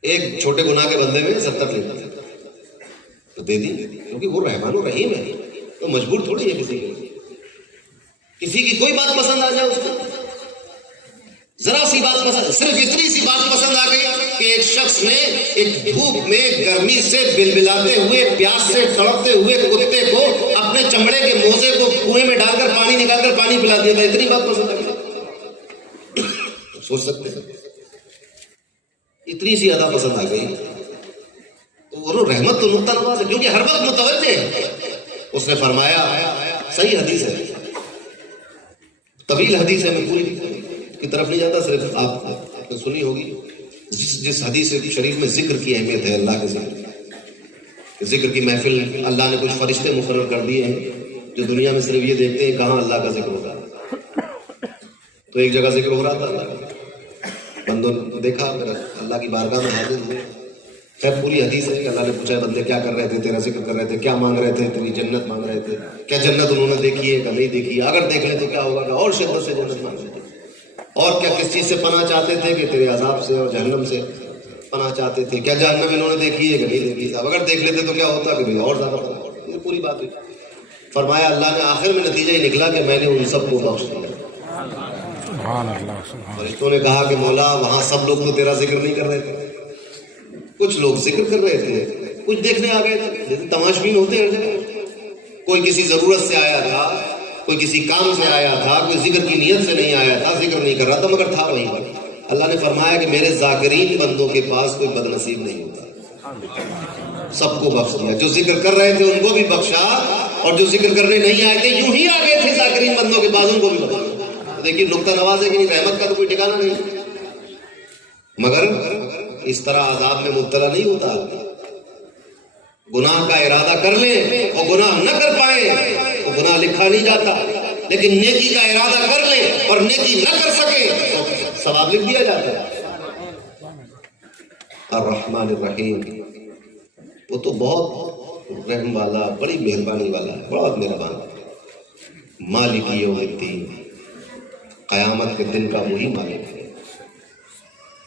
ایک چھوٹے گناہ کے بندے میں 70 نیکیاں تو دے دی، کیونکہ وہ رحمان و رحیم ہے، تو مجبور تھوڑی ہے کسی کی کوئی بات پسند آ جائے اس کو. ذرا سی بات پسند، صرف اتنی سی بات پسند آ گئی کہ ایک شخص نے ایک دھوپ میں گرمی سے بلبلاتے ہوئے، پیاس سے تڑپتے ہوئے کتے کو اپنے چمڑے کے موزے کو کنویں میں ڈال کر پانی نکال کر پانی پلا دیا تھا. اتنی بات پسند آ گئی. سوچ سکتے ہیں اتنی سی ادا پسند آ گئی تو وہ رحمت تو نقطہ نواز ہے، کیونکہ ہر وقت متوجہ ہے. اس نے فرمایا، صحیح حدیث ہے، طویل حدیث ہے، میں پوری کی طرف نہیں جاتا، صرف آپ نے سنی ہوگی. جس حدیث شریف میں ذکر کی اہمیت ہے، اللہ کے ذکر کی محفل اللہ نے کچھ فرشتے مقرر کر دیے ہیں جو دنیا میں صرف یہ دیکھتے ہیں کہاں اللہ کا ذکر ہوگا. تو ایک جگہ ذکر ہو رہا تھا، بندوں نے دیکھا، اللہ کی بارگاہ میں حاضر ہوئے. خیر پوری حدیث ہے کہ اللہ نے پوچھا بندے کیا کر رہے تھے، تیرا ذکر کر رہے تھے، کیا مانگ رہے تھے، تیری جنت مانگ رہے تھے، کیا جنت انہوں نے دیکھی ہے کہ نہیں دیکھی، اگر دیکھ لیں تو کیا ہوگا، اور شدت سے جنت مانگ رہے تھے، اور کیا کس چیز سے پناہ چاہتے تھے کہ تیرے عذاب سے اور جہنم سے پناہ چاہتے تھے، کیا جہنم انہوں نے دیکھی ہے کہ نہیں دیکھی، اگر دیکھ لیتے تو کیا ہوتا کہ اور زیادہ پناہ. یہ پوری بات ہوئی. فرمایا اللہ نے آخر میں نتیجہ یہ نکلا کہ میں نے ان سب کو بخش دیا. سبحان اللہ، سبحان. فرشتوں نے کہا کہ مولا وہاں سب لوگ تو تیرا ذکر نہیں کر رہے تھے، کچھ لوگ ذکر کر رہے تھے، کچھ دیکھنے آ گئے تھے، جیسے تماشبین ہوتے ہیں ہر جگہ. کوئی کسی ضرورت سے آیا تھا، کوئی کسی کام سے آیا تھا، کوئی ذکر کی نیت سے نہیں آیا تھا، ذکر نہیں کر رہا تھا مگر تھا وہیں پر. اللہ نے فرمایا کہ میرے ذاکرین بندوں کے پاس کوئی بد نصیب نہیں ہوتا، سب کو بخش دیا. جو ذکر کر رہے تھے ان کو بھی بخشا، اور جو ذکر کرنے نہیں آئے تھے یوں ہی آ گئے تھے ذاکرین بندوں کے پاس، ان کو بھی بخشا. دیکھیے نقطہ نواز ہے کہ نہیں، رحمت کا تو کوئی ٹھکانہ نہیں. مگر اس طرح عذاب میں مبتلا نہیں ہوتا. گناہ کا ارادہ کر لیں اور گناہ نہ کر پائے تو گناہ لکھا نہیں جاتا، لیکن نیکی کا ارادہ کر لیں اور نیکی نہ کر سکے تو ثواب لکھ دیا جاتا ہے. الرحمن الرحیم، وہ تو بہت رحم والا، بڑی مہربانی والا ہے، بہت مہربان. مالک یوم الدین، قیامت کے دن کا وہی مالک ہے.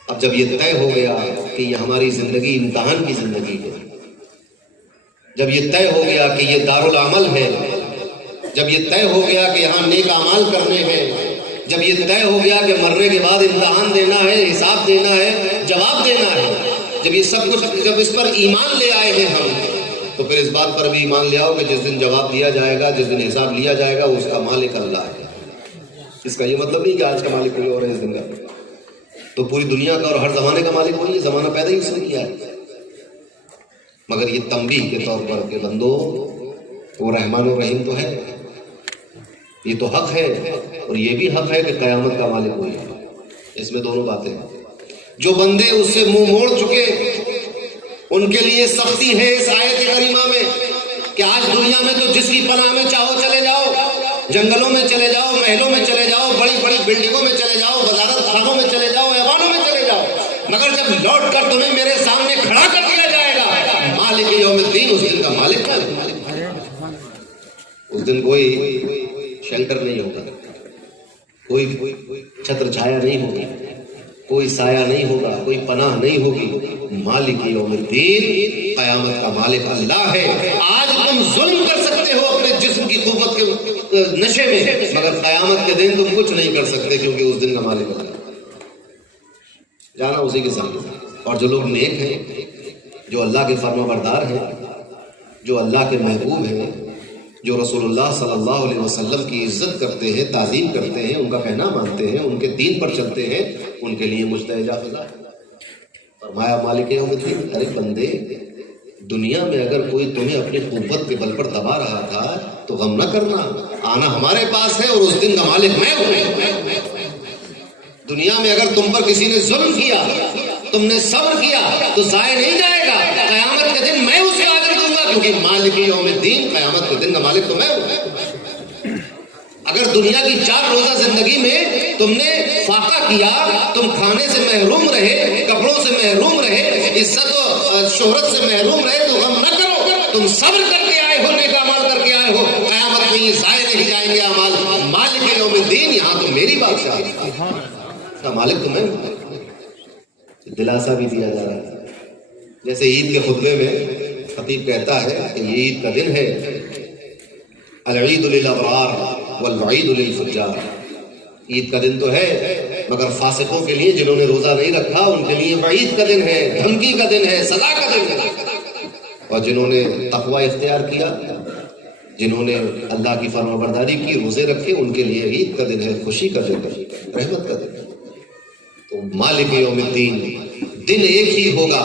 اب جب یہ طے ہو گیا کہ یہ ہماری زندگی امتحان کی زندگی ہے، جب یہ طے ہو گیا کہ یہ دارالعمل ہے، جب یہ طے ہو گیا کہ یہاں نیک اعمال کرنے ہیں، جب یہ طے ہو گیا کہ مرنے کے بعد امتحان دینا ہے، حساب دینا ہے، جواب دینا ہے، جب یہ سب کچھ، جب اس پر ایمان لے آئے ہیں ہم، تو پھر اس بات پر بھی ایمان لے آؤ کہ جس دن جواب دیا جائے گا، جس دن حساب لیا جائے گا، اس کا مالک اللہ ہے. اس کا یہ مطلب نہیں کہ آج کا مالک کوئی اور ہے اس دن کا، تو پوری دنیا کا اور ہر زمانے کا مالک وہی ہے، زمانہ پیدا ہی اس نے کیا ہے. مگر یہ تنبیہ کے طور پر کہ بندو وہ رحمان و رحیم تو ہے، یہ تو حق ہے، اور یہ بھی حق ہے کہ قیامت کا مالک وہی ہے. اس میں دونوں باتیں ہیں. جو بندے اس سے منہ موڑ چکے ان کے لیے سختی ہے اس آیت کریمہ میں کہ آج دنیا میں تو جس کی پناہ میں چاہو چلے جاؤ، جنگلوں میں چلے جاؤ، محلوں میں چلے جاؤ، بڑی بڑی بلڈنگوں میں چلے جاؤ، وزارت خانوں میں چلے جاؤ، ایوانوں میں چلے جاؤ، مگر جب لوٹ کر تمہیں میرے سامنے کھڑا کر دیا جائے گا مالک یوم الدین، اس دن کا مالک ہے. اس دن کوئی شیلٹر نہیں ہوگا، کوئی چھتر چھایا نہیں ہوگی، کوئی سایہ نہیں ہوگا، کوئی پناہ نہیں ہوگی. مالک یوم الدین، قیامت کا مالک اللہ ہے. آج تم ظلم کر سکتے ہو اپنے جسم کی قوت کے نشے میں، مگر قیامت کے دن تم کچھ نہیں کر سکتے کیونکہ اس دن کا مالک اللہ ہے. جانا اسی کے ساتھ. اور جو لوگ نیک ہیں، جو اللہ کے فرما بردار ہیں، جو اللہ کے محبوب ہیں، جو رسول اللہ صلی اللہ علیہ وسلم کی عزت کرتے ہیں، تعظیم کرتے ہیں، ان کا کہنا مانتے ہیں، ان کے دین پر چلتے ہیں، ان کے لیے مجتہد فضا ہے. فرمایا مالک یوم الدین، ارے بندے دنیا میں اگر کوئی تمہیں اپنی قوت کے بل پر دبا رہا تھا تو غم نہ کرنا، آنا ہمارے پاس ہے اور اس دن کا مالک میں ہوں. دنیا میں اگر تم پر کسی نے ظلم کیا، تم نے صبر کیا تو ضائع نہیں جائے گا. قیامت کے دن میں اس کا اجر دوں گا، کیونکہ مالک یوم الدین، قیامت کے دن کا مالک تو میں ہوں. اگر دنیا کی 4 روزہ زندگی میں تم نے فاقہ کیا، تم کھانے سے محروم رہے، کپڑوں سے محروم رہے، عزت و شہرت سے محروم رہے، تو غم نہ کرو، تم صبر کر کے آئے ہو، نیک اعمال کر کے آئے ہو، قیامت میں یہ ضائع نہیں جائیں گے اعمال۔ مالک یوم الدین، یہاں تو میری بادشاہ کا مالک تو میں ہوں۔ دلاسا بھی دیا جا رہا ہے، جیسے عید کے خطبے میں خطیب کہتا ہے کہ یہ عید کا دن ہے، العید للابرار والوعید للفجار، عید کا دن تو ہے مگر فاسقوں کے لیے جنہوں نے روزہ نہیں رکھا ان کے لیے وعید کا دن ہے، دھمکی کا دن ہے، سزا کا دن ہے، اور جنہوں نے تقوی اختیار کیا، جنہوں نے اللہ کی فرما برداری کی، روزے رکھے، ان کے لیے عید کا دن ہے، خوشی کا دن ہے، رحمت کا دن ہے۔ تو مالک یوم الدین، دن ایک ہی ہوگا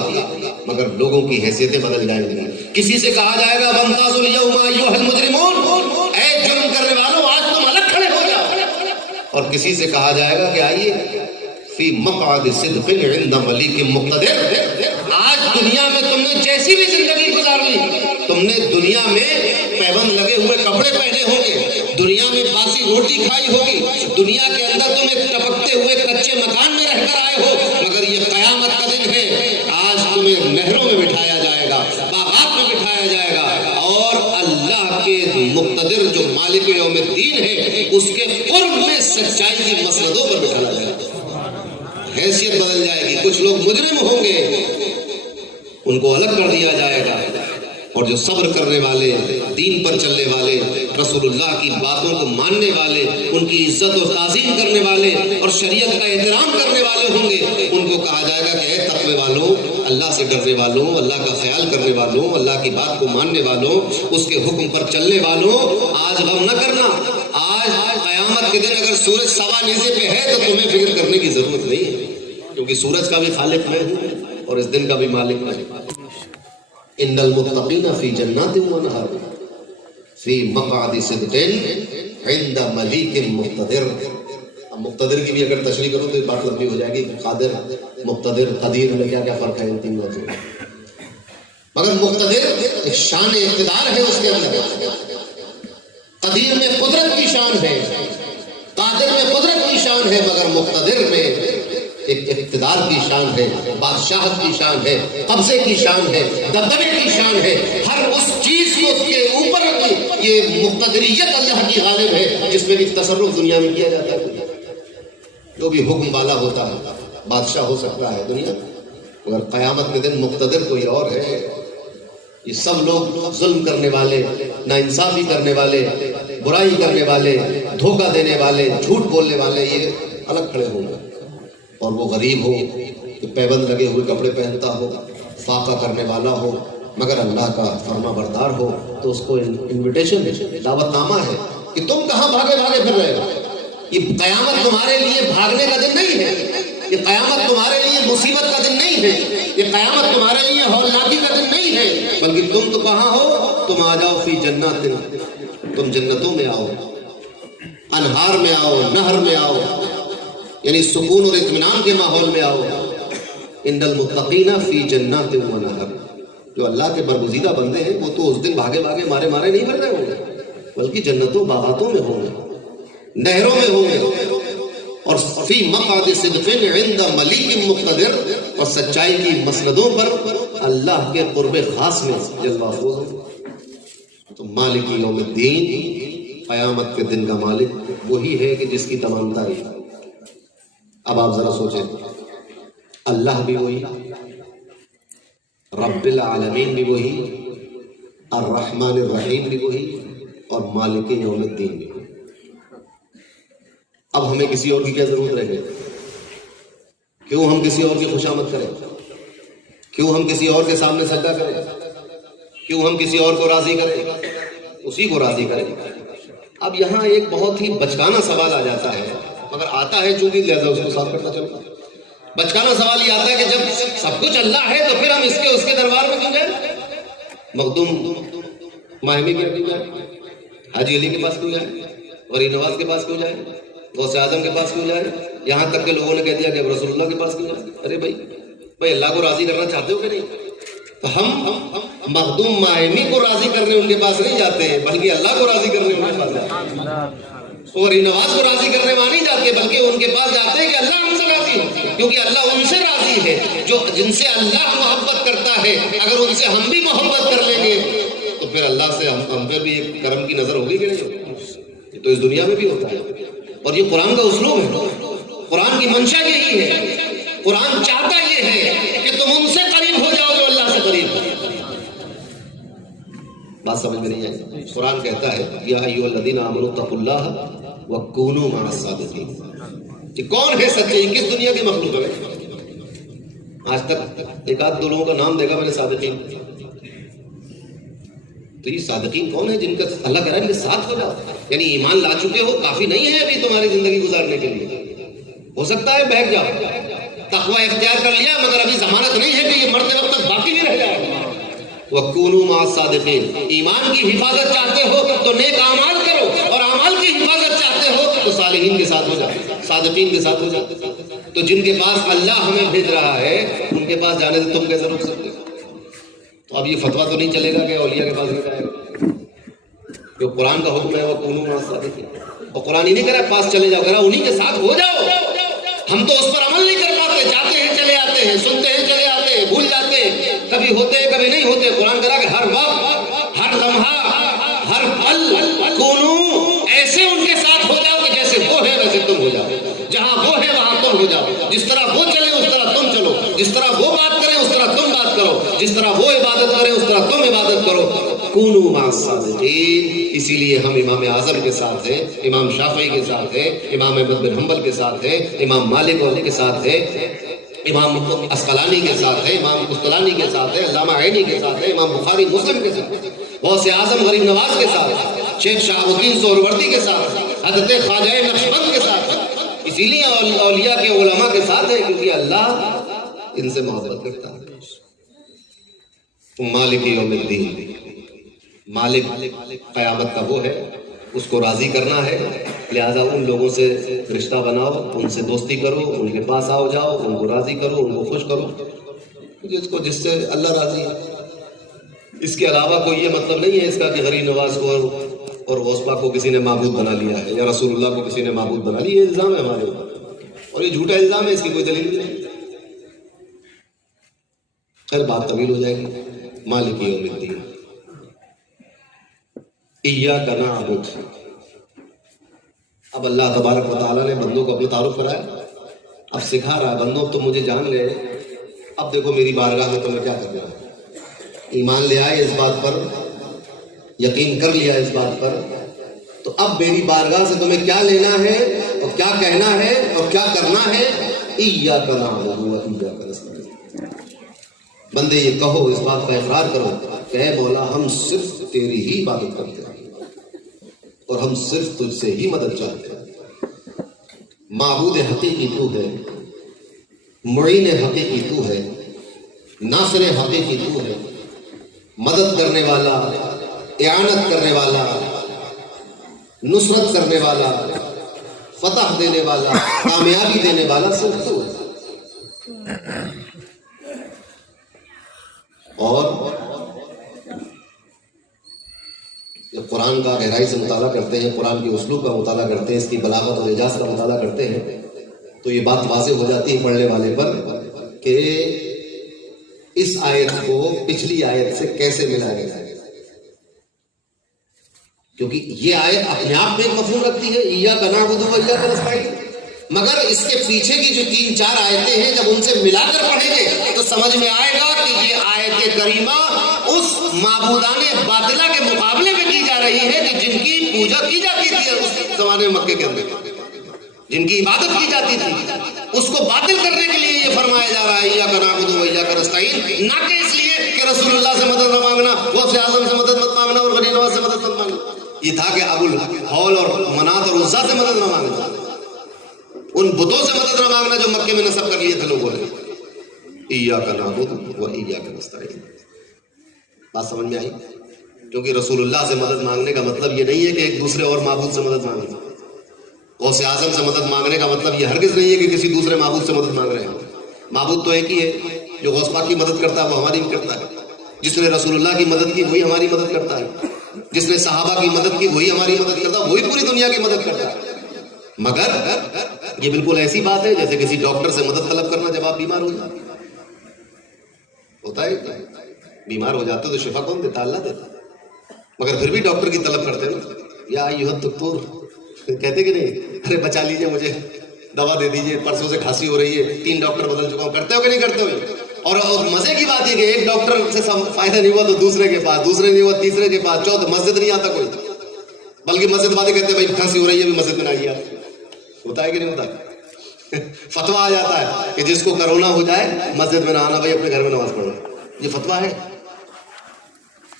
مگر لوگوں کی حیثیتیں بدل جائیں گی۔ کسی سے کہا جائے گا وامتازوا الیوم ایھا المجرمون، اے جرم کرنے والوں آج تم الگ کھڑے ہو جاؤ، اور کسی سے کہا جائے گا کہ آئیے فی مقعد صدق عند ملیک مقتدر، آج دنیا میں تم نے جیسی بھی زندگی گزار لی، تم نے دنیا میں پیبند لگے ہوئے کپڑے پہنے ہوں گے، دنیا میں باسی روٹی کھائی ہوگی، دنیا کے اندر تم ایک ٹپکتے ہوئے کچے مکان میں رہ کر آئے ہو، مگر یہ قیامت کا دن ہے، آج تمہیں نہروں میں بٹھایا جائے گا، باغات میں بٹھایا جائے گا، اور اللہ کے مقتدر جو مالک یوم الدین ہے اس کے قرب میں سچائی کی مسندوں پر بٹھایا جائے گا، حیثیت بدل جائے گی، کچھ لوگ مجرم ہوں گے ان کو الگ کر دیا جائے گا، اور جو صبر کرنے والے، دین پر چلنے والے، رسول اللہ کی باتوں کو ماننے والے، ان کی عزت و تعظیم کرنے والے اور شریعت کا احترام کرنے والے ہوں گے، ان کو کہا جائے گا کہ اے تقوی والوں، اللہ سے ڈرنے والوں، اللہ کا خیال کرنے والوں، اللہ کی بات کو ماننے والوں، اس کے حکم پر چلنے والوں، آج غم نہ کرنا، آج قیامت کے دن اگر سورج سوا نیزے پہ ہے تو تمہیں فکر کرنے کی ضرورت نہیں ہے، کیونکہ سورج کا بھی خالق میں ہوں اور اس دن کا بھی مالک میں ہوں۔ ان المتقین فی جنات و نہر فی مقعد صدق عند ملیک مقتدر۔ اب مقتدر کی بھی اگر تشریح کرو تو بات لمبی ہو جائے گی، قادر، مقتدر، قدیر میں کیا کیا فرق ہے ان تین میں، مگر مقتدر ایک شان اقتدار ہے اس کے اندر، قدیر میں قدرت کی شان ہے، قادر میں قدرت کی شان ہے، مگر مقتدر میں ایک اقتدار کی شان ہے، بادشاہت کی شان ہے، قبضے کی شان ہے، دبدبے کی شان ہے، ہر اس چیز کو کے اوپر یہ مقتدریت اللہ کی غالب ہے جس میں بھی تصرف دنیا میں کیا جاتا ہے، جو بھی حکم والا ہوتا ہے بادشاہ ہو سکتا ہے دنیا، مگر قیامت کے دن مقتدر کوئی اور ہے۔ یہ سب لوگ ظلم کرنے والے، ناانصافی کرنے والے، برائی کرنے والے، دھوکہ دینے والے، جھوٹ بولنے والے، یہ الگ کھڑے ہوں گے، اور وہ غریب ہو کہ پیبند لگے ہوئے کپڑے پہنتا ہو، فاقہ کرنے والا ہو، مگر اللہ کا فرما بردار ہو، تو اس کو انویٹیشن ہے، دعوت نامہ ہے کہ تم کہاں بھاگے بھاگے پھر رہے ہو، یہ قیامت تمہارے لیے بھاگنے کا دن نہیں ہے، یہ قیامت تمہارے لیے مصیبت کا دن نہیں ہے، یہ قیامت تمہارے لیے ہولناکی کا دن نہیں ہے، بلکہ تم تو کہاں ہو، تم آ جاؤ فی جنات، تم جنتوں میں آؤ، انہار میں آؤ، نہر میں آؤ، یعنی سکون اور اطمینان کے ماحول میں آؤ۔ ان المتقین فی جنات و نہر، جو اللہ کے برگزیدہ بندے ہیں وہ تو اس دن بھاگے بھاگے مارے مارے نہیں مر رہے ہوں گے، بلکہ جنتوں باغاتوں میں ہوں گے، نہروں میں ہوں گے، اور فی مقعد صدق عند ملیک مقتدر، اور سچائی کی مسندوں پر اللہ کے قرب خاص میں جل محفوظ۔ تو مالک یوم الدین، قیامت کے دن کا مالک وہی ہے کہ جس کی تمام تعریف۔ اب آپ ذرا سوچیں، اللہ بھی وہی، رب العالمین بھی وہی، الرحمن الرحیم بھی وہی، اور مالک یوم الدین بھی وہی۔ اب ہمیں کسی اور کی کیا ضرورت رہ گئی؟ کیوں ہم کسی اور کی خوشامد کریں؟ کیوں ہم کسی اور کے سامنے سجدہ کریں؟ کیوں ہم کسی اور کو راضی کریں؟ اسی کو راضی کریں۔ اب یہاں ایک بہت ہی بچکانہ سوال آ جاتا ہے، مگر آتا ہے چونکہ لہذا اس کو صاف کرنا چاہیے۔ بچکانہ سوال یہ آتا ہے کہ جب سب کچھ اللہ ہے تو پھر ہم اس کے دربار میں کیوں جائیں؟ مخدوم ماہمی کے کیوں جائیں؟ حاجی علی کے پاس کیوں جائیں؟ غریب نواز کے پاس کیوں جائیں؟ غوث اعظم کے پاس کیوں جائیں؟ یہاں تک کہ لوگوں نے کہہ دیا کہ اب رسول اللہ کے پاس کیوں جائیں؟ ارے بھائی اللہ کو راضی کرنا چاہتے ہو کہ نہیں؟ تو ہم مخدوم ماہمی کو راضی کرنے ان کے پاس نہیں جاتے ہیں، بلکہ اللہ کو راضی کرنے ان کے پاس جاتے ہیں۔ غریب نواز کو راضی کرنے وہاں نہیں جاتے، بلکہ ان کے پاس جاتے ہیں کہ اللہ ہم سے راضی ہو، کیونکہ اللہ ان سے راضی ہے جن سے اللہ محبت کرتا ہے۔ اگر ان سے ہم بھی محبت کر لیں گے تو پھر اللہ سے ہم پہ بھی ایک کرم کی نظر ہوگی کہ نہیں ہوگی؟ تو اس دنیا میں بھی ہوتا ہے، اور یہ قرآن کا اسلوب ہے، قرآن کی منشا یہی ہے، قرآن چاہتا یہ ہے کہ تم ان سے قریب ہو جاؤ جو اللہ سے قریب ہو۔ بات سمجھ میں نہیں آئی؟ قرآن کہتا ہے یا ایھا الذین آمنوا اتقوا اللہ وکونوا مع الصادقین، کہ کون ہے سچے، کس دنیا کی مخلوق ہے؟ آج تک ایک آدھ دو لوگوں کا نام دیکھا میں نے صادقین، تو یہ صادقین کون ہے جن کا اللہ کہہ رہا ہے ان کے ساتھ ہو جاؤ؟ یعنی ایمان لا چکے ہو، کافی نہیں ہے ابھی تمہاری زندگی گزارنے کے لیے، ہو سکتا ہے بیٹھ جاؤ، تقوی اختیار کر لیا، مگر ابھی ضمانت نہیں ہے کہ یہ مرتے وقت تک باقی بھی رہ جائے گا۔ وَكُونُوا مَعَ الصَّادِقِينَ، ایمان کی حفاظت چاہتے ہو تو نیک اعمال کرو، اور اعمال کی حفاظت چاہتے ہو تو صالحین کے ساتھ ہو جاؤ، صادقین کے ساتھ ہو جاؤ۔ تو جن کے پاس اللہ ہمیں بھیج رہا ہے ان کے پاس جانے سے تم کیسے روک سکتے ہو؟ تو اب یہ فتویٰ تو نہیں چلے گا کہ اولیاء کے پاس نہیں جائے گا، جو قرآن کا حکم ہے وَكُونُوا مَعَ الصَّادِقِينَ، اور قرآن ہی نہیں کہہ رہا پاس چلے جاؤ، کہہ رہا انہی کے ساتھ ہو جاؤ۔ ہم تو اس پر عمل نہیں کر پاتے، جاتے ہیں چلے آتے ہیں، سنتے ہیں چلے آتے ہیں، بھول جاتے ہیں، کبھی ہوتے ہیں کبھی نہیں ہوتے۔ قرآن کہہ رہا کہ ہر وقت، ہر لمحہ، ہر پل کونو، ایسے ان کے ساتھ ہو جاؤ کہ جیسے وہ ہے ویسے تم ہو جاؤ، جہاں وہ ہے وہاں تم ہو جاؤ، جس طرح وہ چلے اس طرح تم چلو، جس طرح وہ بات کریں اس طرح تم بات کرو، جس طرح وہ عبادت کریں اس طرح تم عبادت کرو۔ کونو مع الصادقین، اسی لیے ہم امام اعظم کے ساتھ ہیں، امام شافعی کے ساتھ ہیں، امام احمد بن حنبل کے ساتھ ہیں، امام مالک کے ساتھ ہیں، امام اسقلانی کے ساتھ ہیں، امام قسطلانی کے ساتھ ہیں، علامہ عینی کے ساتھ ہیں، امام بخاری مسلم کے ساتھ ہیں، غوث اعظم غریب نواز کے ساتھ، شیخ شہاب الدین سہروردی کے ساتھ، حضرت خواجہ نقشبند کے ساتھ۔ اسی لیے اولیاء کے علماء کے ساتھ ہیں، کیونکہ اللہ ان سے محبت کرتا ہے۔ مالک یوم الدین، مالک قیامت کا وہ ہے، اس کو راضی کرنا ہے، لہذا ان لوگوں سے رشتہ بناؤ، ان سے دوستی کرو، ان کے پاس آؤ جاؤ، ان کو راضی کرو، ان کو خوش کرو، جس سے اللہ راضی ہے۔ اس کے علاوہ کوئی یہ مطلب نہیں ہے اس کا کہ غریب نواز کو اور غوث پاک کو کسی نے معبود بنا لیا ہے، یا رسول اللہ کو کسی نے معبود بنا لیا۔ یہ الزام ہے ہمارے اوپر، اور یہ جھوٹا الزام ہے، اس کی کوئی دلیل نہیں۔ خیر بات طویل ہو جائے گی۔ مالک یوم الدین، ایاک نعبد، اب اللہ تبارک و تعالیٰ نے بندوں کو اپنا تعارف کرایا، اب سکھا رہا ہے بندوں تم مجھے جان لے، اب دیکھو میری بارگاہ میں تمہیں کیا کرنا ہے۔ ایمان لے آئے اس بات پر، یقین کر لیا اس بات پر، تو اب میری بارگاہ سے تمہیں کیا لینا ہے اور کیا کہنا ہے اور کیا کرنا ہے۔ ایاک نعبد و ایاک نستعین، بندے یہ کہو، اس بات کا اقرار کرو کہ اے مولا ہم صرف تیری ہی عبادت کرتے ہیں اور ہم صرف تجھ سے ہی مدد چاہتے ہیں۔ معبود حقیقی تو ہے، معین حقیقی تو ہے، ناصر حقیقی تو ہے، مدد کرنے والا، اعانت کرنے والا، نصرت کرنے والا، فتح دینے والا، کامیابی دینے والا صرف تو ہے۔ اور جب قرآن کا گہرائی سے مطالعہ کرتے ہیں، قرآن کے اسلوب کا مطالعہ کرتے ہیں، اس کی بلاغت اور اعجاز کا مطالعہ کرتے ہیں، تو یہ بات واضح ہو جاتی ہے پڑھنے والے پر کہ اس آیت کو پچھلی آیت سے کیسے ملایا گیا ہے، کیونکہ یہ آیت اپنے آپ میں ایک مفہوم رکھتی ہے، ایاک نعبد و ایاک نستعین، مگر اس کے پیچھے کی جو 3-4 آیتیں ہیں جب ان سے ملا کر پڑھیں گے تو سمجھ میں آئے گا کہ یہ آیت کریمہ اس معبودان باطلہ کے مقابلے میں کی جا رہی ہے کہ جن کی پوجا کی جاتی تھی اس زمانے میں مکے کے اندر، جن کی عبادت کی جاتی تھی، اس کو باطل کرنے کے لیے یہ فرمایا جا رہا ہے ایاک نعبد و ایاک نستعین، نہ کہ اس لیے کہ رسول اللہ سے مدد نہ مانگنا، غوث اعظم سے مدد مت مانگنا اور غریب نواز سے مدد مت مانگنا، یہ تھا کہ ابو الہول اور منات اور عزا سے مدد نہ مانگنا، ان بتوں سے مدد نہ مانگنا جو مکے میں نصب کر لیے تھے لوگوں نے۔ ایاک نعبد و ایاک نستعین، بات سمجھ میں آئی؟ کیونکہ رسول اللہ سے مدد مانگنے کا مطلب یہ نہیں ہے کہ ایک دوسرے اور معبود سے مدد مانگنا، غوث اعظم سے مدد مانگنے کا مطلب یہ ہرگز نہیں ہے کہ کسی دوسرے معبود سے مدد مانگ رہے ہیں۔ معبود تو ایک ہی ہے، جو غوث پاک کی مدد کرتا ہے وہ ہماری بھی کرتا ہے، جس نے رسول اللہ کی مدد کی وہی ہماری مدد کرتا ہے، جس نے صحابہ کی مدد کی وہی ہماری مدد کرتا ہے، وہی پوری دنیا کی مدد کرتا ہے۔ مگر یہ بالکل ایسی بات ہے جیسے کسی ڈاکٹر سے مدد طلب کرنا جب آپ بیمار ہو جائیں. ہوتا ہے بیمار ہو جاتے تو شفا کون دیتا؟ اللہ دیتا. مگر پھر بھی ڈاکٹر کی طلب کرتے ہیں نا، یا ایھا الدکتور، کہتے کہ نہیں ارے بچا لیجئے مجھے، دوا دے دیجئے، پرسوں سے کھانسی ہو رہی ہے، 3 ڈاکٹر بدل چکا ہوں. کرتے ہو کہ نہیں کرتے ہو؟ اور مزے کی بات یہ کہ ایک ڈاکٹر سے فائدہ نہیں ہوا تو دوسرے کے پاس، دوسرے نہیں ہوا تیسرے کے پاس، چوتھے. مسجد نہیں آتا کوئی، بلکہ مسجد والے کہتے ہیں بھائی کھانسی ہو رہی ہے بھی مسجد میں آئیے. ہوتا ہے کہ نہیں ہوتا؟ فتویٰ آ جاتا ہے کہ جس کو کرونا ہو جائے مسجد میں نہ آنا، بھائی اپنے گھر میں نماز پڑھنا. یہ فتویٰ ہے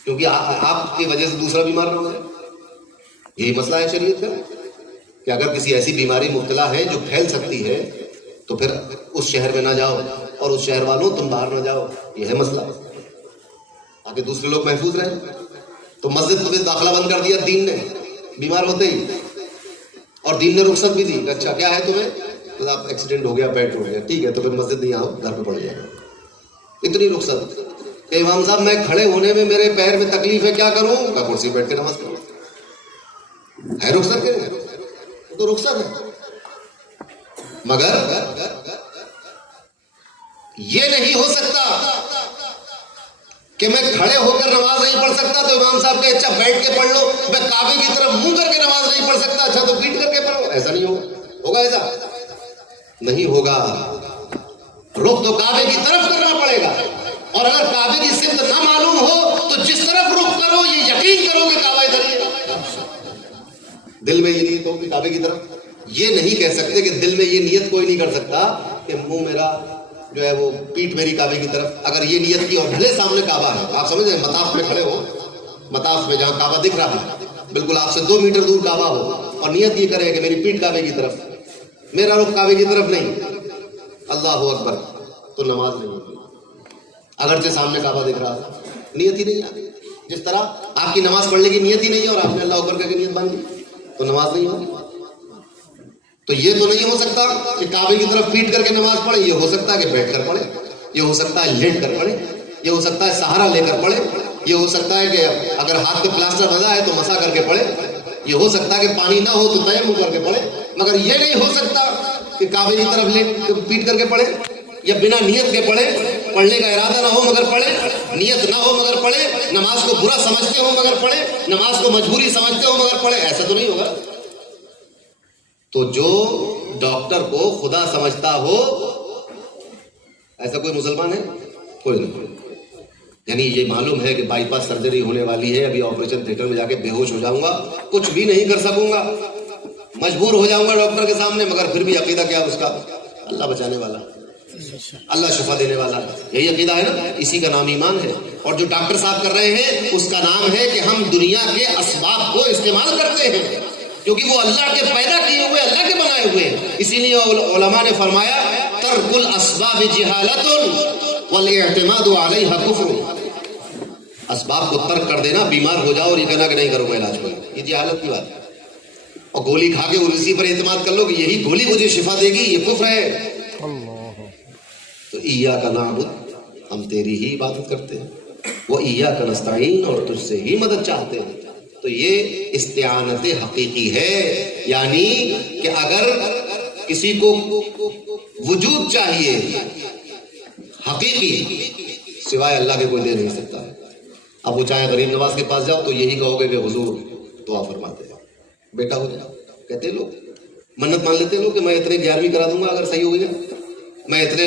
کیونکہ آپ کی وجہ سے دوسرا بیمار نہ ہو جائے. یہی مسئلہ ہے شریعت کا کہ اگر کسی ایسی بیماری مبتلا ہے جو پھیل سکتی ہے تو پھر اس شہر میں نہ جاؤ، اور اس شہر والوں تم باہر نہ جاؤ. یہ ہے مسئلہ، تاکہ دوسرے لوگ محفوظ رہیں. تو مسجد میں داخلہ بند کر دیا دین نے بیمار ہوتے ہی، اور دین نے رخصت بھی دی. اچھا کیا ہے تمہیں؟ تو آپ ایکسیڈنٹ ہو گیا، پیٹ ٹوٹ گیا، ٹھیک ہے تو پھر مسجد نہیں آؤ، گھر پہ پڑ جائے گا. اتنی رخصت کہ امام صاحب میں کھڑے ہونے میں میرے پیر میں تکلیف ہے، کیا کروں؟ میں کرسی بیٹھ کے نماز پڑھوں. ہے رخصت کے تو رخصت ہے. مگر یہ نہیں ہو سکتا کہ میں کھڑے ہو کر نماز نہیں پڑھ سکتا تو امام صاحب کہ اچھا بیٹھ کے پڑھ لو. میں کعبے کی طرف منہ کر کے نماز نہیں پڑھ سکتا، اچھا تو پیٹ کر کے پڑھو. ایسا نہیں ہوگا. ہوگا ایسا؟ نہیں ہوگا. رخ تو کعبے کی طرف کرنا پڑے گا، اور اگر کعبے کی سمت نہ معلوم ہو تو جس طرف رخ کرو یہ یقین کرو کہ کعبہ ادھر ہی ہے. دل میں یہ نیت ہو کہ کعبے کی طرف. یہ نہیں کہہ سکتے کہ دل میں یہ نیت کوئی نہیں کر سکتا کہ منہ میرا جو ہے وہ پیٹ میری کعبے کی طرف. اگر یہ نیت کی اور بھلے سامنے کعبہ ہے، آپ سمجھ رہے ہیں مطاف میں کھڑے ہو، مطاف میں جہاں کعبہ دکھ رہا ہے بالکل آپ سے 2 میٹر دور کعبہ ہو، اور نیت یہ کرے کہ میری پیٹ کعبے کی طرف، میرا رخ کعبے کی طرف نہیں، اللہ اکبر، تو نماز نہیں ہوگی. اگرچہ سامنے کعبہ دکھ رہا ہے، نیت ہی نہیں آتی. جس طرح آپ کی نماز پڑھنے کی نیت ہی نہیں ہے اور آپ نے اللہ اکبر کر کے نیت باندھی تو نماز نہیں ہوگی. تو یہ تو نہیں ہو سکتا کہ کعبے کی طرف پیٹ کر کے نماز پڑھے. یہ ہو سکتا ہے کہ بیٹھ کر پڑھے، یہ ہو سکتا ہے لیٹ کر پڑھے، یہ ہو سکتا ہے سہارا لے کر پڑھے، یہ ہو سکتا ہے کہ اگر ہاتھ پہ پلاسٹر بندھا ہے تو مسا کر کے پڑھے، یہ ہو سکتا ہے کہ پانی نہ ہو تو تیمم کر کے پڑھے. مگر یہ نہیں ہو سکتا کہ کعبے کی طرف لیٹ پیٹ کر کے پڑھے یا بنا نیت کے پڑھے. پڑھنے کا ارادہ نہ ہو مگر پڑھے، نیت نہ ہو مگر پڑھے، نماز کو برا سمجھتے ہو مگر پڑھے، نماز کو مجبوری سمجھتے ہو مگر پڑھے. ایسا تو نہیں ہوگا. تو جو ڈاکٹر کو خدا سمجھتا ہو ایسا کوئی مسلمان ہے؟ کوئی نہیں. یعنی یہ معلوم ہے کہ بائی پاس سرجری ہونے والی ہے، ابھی آپریشن تھیٹر میں جا کے بے ہوش ہو جاؤں گا، کچھ بھی نہیں کر سکوں گا، مجبور ہو جاؤں گا ڈاکٹر کے سامنے. مگر پھر بھی عقیدہ کیا اس کا؟ اللہ بچانے والا، اللہ شفا دینے والا. یہی عقیدہ ہے نا، اسی کا نام ایمان ہے. اور جو ڈاکٹر صاحب کر رہے ہیں اس کا نام ہے کہ ہم دنیا کے اسباب کو استعمال کرتے ہیں، کیونکہ وہ اللہ کے پیدا کیے ہوئے، اللہ کے بنائے ہوئے ہیں. اسی لیے علماء نے فرمایا ترک الاسباب جہالت والاعتماد علیہا کفر. اسباب کو ترک کر دینا، بیمار ہو جاؤ اور یہ کہنا کہ نہیں کروں گا علاج کوئی، یہ جہالت کی بات ہے. اور گولی کھا کے اسی پر اعتماد کر لو کہ یہی گولی مجھے شفا دے گی، یہ کفر ہے. تو ایاک نعبد، ہم تیری ہی عبادت کرتے ہیں، وہ ایاک نستعین، اور تجھ سے ہی مدد چاہتے ہیں. تو یہ استعانت حقیقی ہے. یعنی کہ اگر کسی کو وجود چاہیے حقیقی، سوائے اللہ کے کوئی دے نہیں سکتا ہے. اب وہ چاہے غریب نواز کے پاس جاؤ تو یہی کہو گے کہ حضور دعا فرماتے ہیں، بیٹا ہو جاؤ. کہتے لوگ منت مان لیتے لوگ کہ میں اتنے 11ویں کرا دوں گا اگر صحیح ہو گیا، میں اتنے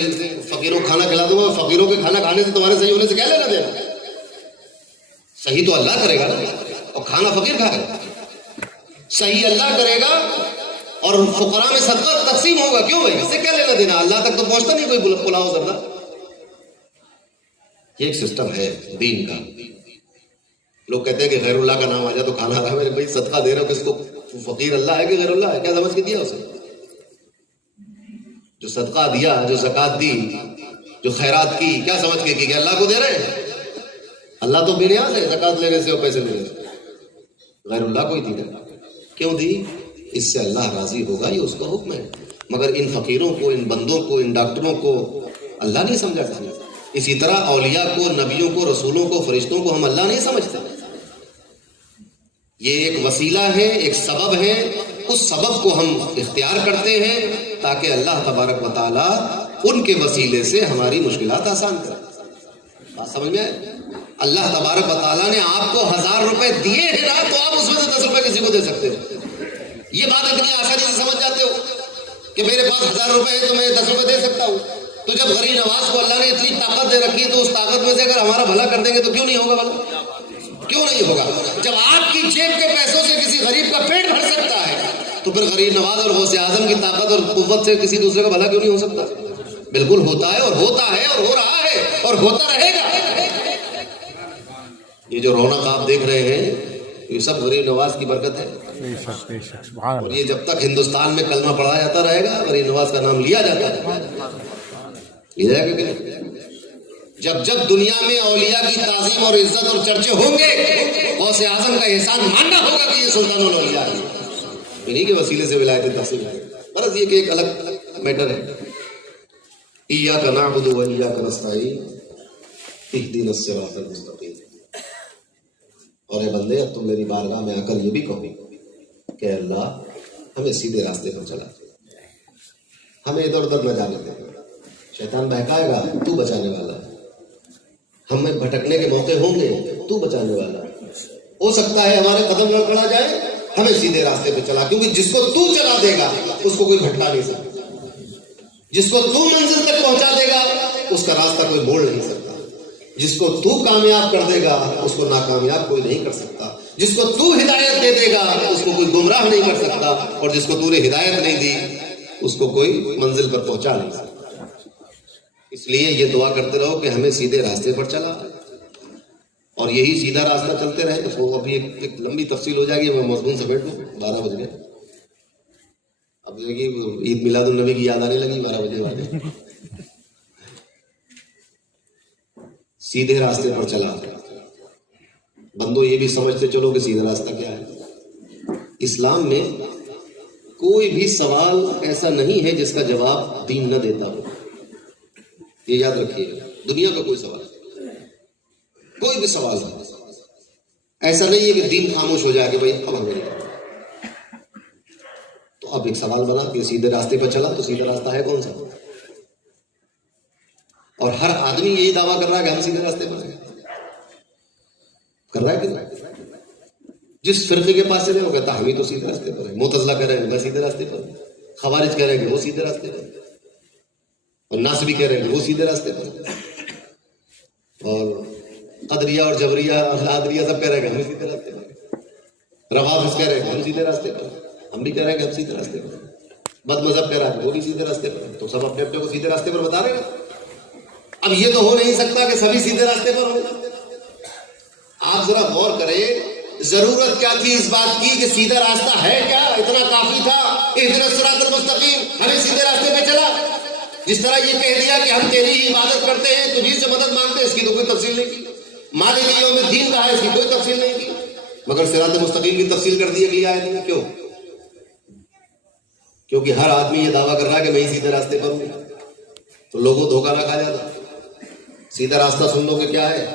فقیروں کو کھانا کھلا دوں گا. فقیروں کے کھانا کھانے سے تمہارے صحیح ہونے سے کیا لینا دینا؟ صحیح تو اللہ کرے گا نا، اور کھانا فقیر کھائے گا. صحیح اللہ کرے گا اور فقراء میں صدقہ تقسیم ہوگا. کیوں بھائی، اس سے کیا لینا دینا؟ اللہ تک تو پہنچتا نہیں کوئی پلاؤ زردہ. یہ ایک سسٹم ہے دین کا. لوگ کہتے ہیں کہ غیر اللہ کا نام آ جائے تو کھانا آ رہا ہے. بھائی صدقہ دے رہا ہو کس کو؟ فقیر اللہ ہے کہ غیر اللہ ہے؟ کیا سمجھ کے دیا اسے؟ جو صدقہ دیا، جو زکات دی، جو خیرات کی، کیا سمجھ کے کی کہ اللہ کو دے رہے ہیں؟ اللہ تو بے نیاز ہے زکات لینے سے اور پیسے لینے سے. غیر اللہ کو ہی دی رہا. کیوں دی؟ اس سے اللہ راضی ہوگا، یہ اس کا حکم ہے. مگر ان فقیروں کو، ان بندوں کو، ان ڈاکٹروں کو اللہ نہیں سمجھا کرنا. اسی طرح اولیاء کو، نبیوں کو، رسولوں کو، فرشتوں کو ہم اللہ نہیں سمجھتے. یہ ایک وسیلہ ہے، ایک سبب ہے اس سبب کو ہم اختیار کرتے ہیں تاکہ اللہ تبارک و تعالیٰ ان کے وسیلے سے ہماری مشکلات آسان کرے. بات سمجھ میں آئے؟ اللہ تبارک و تعالیٰ نے آپ کو 1000 روپے دیے ہیں نا، تو آپ اس میں سے 10 روپے کسی کو دے سکتے ہو. یہ بات اتنی آسانی سے سمجھ جاتے ہو کہ میرے پاس 1000 روپے ہے تو میں 10 روپے دے سکتا ہوں. تو جب غریب نواز کو اللہ نے اتنی طاقت دے رکھی ہے تو اس طاقت میں سے اگر ہمارا بھلا کر دیں گے تو کیوں نہیں ہوگا بھلا؟ کیوں نہیں ہوگا؟ جب آپ کی جیب کے پیسوں سے کسی غریب کا پیٹ بھر سکتا ہے تو پھر غریب نواز اور غوث اعظم کی طاقت اور قوت سے کسی دوسرے کا بھلا کیوں نہیں ہو سکتا؟ بالکل ہوتا ہے، اور ہوتا ہے، اور ہو رہا ہے، اور ہوتا رہے گا. یہ جو رونق آپ دیکھ رہے ہیں یہ سب غریب نواز کی برکت ہے. اور یہ جب تک ہندوستان میں کلمہ پڑھا جاتا رہے گا، غریب نواز کا نام لیا جاتا ہے. جب جب دنیا میں اولیاء کی تعظیم اور عزت اور چرچے ہوں گے، غوث اعظم کا احسان ماننا ہوگا کہ یہ سلطان الاولیاء ہے. انہی کے وسیلے سے ولایت تحصیل ہے. غرض یہ کہ ایک الگ میٹر ہے. ایاک نعبد و ایاک نستعین اہدنا الصراط المستقیم. اور اے بندے، اب تم میری بارگاہ میں آ کر یہ بھی کہو کہ اللہ ہمیں سیدھے راستے پر چلا، ہمیں ادھر ادھر نہ جانے دے. شیطان بہکائے گا، تو بچانے والا ہے. ہمیں بھٹکنے کے موقع ہوں گے، تو بچانے والا ہے. ہو سکتا ہے ہمارے قدم لڑکھڑا جائے، ہمیں سیدھے راستے پہ چلا، کیونکہ جس کو تو چلا دے گا اس کو کوئی بھٹکا نہیں سکتا. جس کو تو منزل تک پہنچا دے گا اس کا راستہ کوئی موڑ نہیں سکتا. جس کو تو کامیاب کر دے گا اس کو ناکامیاب کوئی نہیں کر سکتا. جس کو تو ہدایت دے دے گا اس کو کوئی گمراہ نہیں کر سکتا، اور جس کو تو نے ہدایت نہیں دی اس کو کوئی منزل پر پہنچا نہیں سکتا. اس لیے یہ دعا کرتے رہو کہ ہمیں سیدھے راستے پر چلا، اور یہی سیدھا راستہ چلتے رہے. تو ابھی ایک لمبی تفصیل ہو جائے گی، میں مضمون سمیٹ لوں. 12 بج گئے. اب دیکھیے عید میلاد النبی کی یاد آنے لگی 12 بجے والے. سیدھے راستے پر چلا. بندو یہ بھی سمجھتے چلو کہ سیدھا راستہ کیا ہے. اسلام میں کوئی بھی سوال ایسا نہیں ہے جس کا جواب دین نہ دیتا ہو. یہ یاد رکھیے، دنیا کا کوئی سوال، کوئی بھی سوال ایسا نہیں ہے کہ دین خاموش ہو جائے کہ بھائی اب ہمیں تو اب ایک سوال بنا کہ سیدھے راستے پر چلا، تو سیدھا راستہ ہے کون سا؟ اور ہر آدمی یہی دعویٰ کر رہا ہے کہ ہم سیدھے راستے پر ہیں. کر رہا ہے کہ نہیں؟ جس فرقے کے پاس چلے وہ کہتا ہم ہی تو سیدھے راستے پر ہیں. معتزلہ کہہ رہے ہیں میں سیدھے راستے پر ہوں، خوارج کہہ رہے ہیں کہ وہ سیدھے راستے پر ہیں، اور ناصبی کہہ رہے ہیں کہ وہ سیدھے راستے پر ہیں، اور قدریہ اور جبریہ الحادریہ سب کہہ رہے ہیں کہ ہم سیدھے راستے پر ہیں. روافض کہہ رہے ہیں کہ ہم سیدھے راستے پر ہیں، ہم بھی کہہ رہے ہیں کہ ہم سیدھے راستے پر ہیں. بد مذہب کہہ رہا ہے وہ بھی سیدھے راستے پر ہیں. تو سب اپنے اپنے کو سیدھے راستے پر بتا رہے ہیں. اب یہ تو ہو نہیں سکتا کہ سبھی سیدھے راستے پر ہوں. آپ ذرا غور کریں، ضرورت کیا تھی اس بات کی کہ سیدھا راستہ ہے کیا؟ اتنا کافی تھا اہدنا الصراط المستقیم، ہمیں سیدھے راستے پہ چلا. جس طرح یہ کہہ دیا کہ ہم تیری ہی عبادت کرتے ہیں، تجھی سے مدد مانگتے ہیں، اس کی تو کوئی تفصیل نہیں کی. مالک یوم الدین کہا ہے، اس کی کوئی تفصیل نہیں کی. مگر صراط مستقیم کی تفصیل کر دی اگلی آیت میں. کیوں؟ کیونکہ ہر آدمی یہ دعویٰ کر رہا ہے کہ میں ہی سیدھے راستے پر ہوں. تو لوگوں دھوکہ نہ کھا جاتا. سیدھا راستہ سن لو کہ کیا ہے.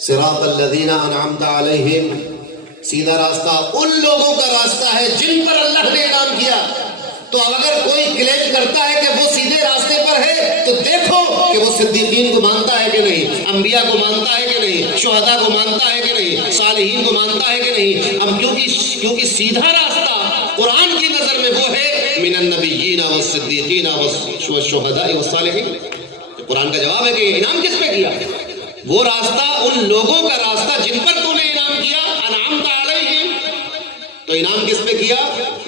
صراط الذین انعمت علیہم، سیدھا راستہ ان لوگوں کا راستہ ہے جن پر اللہ نے انعام کیا. تو اگر کوئی کلیم کرتا ہے کہ وہ سیدھے راستے پر ہے تو دیکھو کہ وہ صدیقین کو مانتا ہے کہ نہیں، انبیاء کو مانتا ہے کہ نہیں، شہداء کو مانتا ہے کہ نہیں، صالحین کو مانتا ہے کہ نہیں. ہم کیونکہ سیدھا راستہ قرآن کی نظر میں وہ ہے من النبیین والصدیقین والشہداء والصالحین. قرآن کا جواب ہے کہ انعام کس پہ کیا؟ وہ راستہ ان لوگوں کا راستہ جن پر تو نے انعام کیا. انعمت علیہم، تو انعام کس پہ کیا؟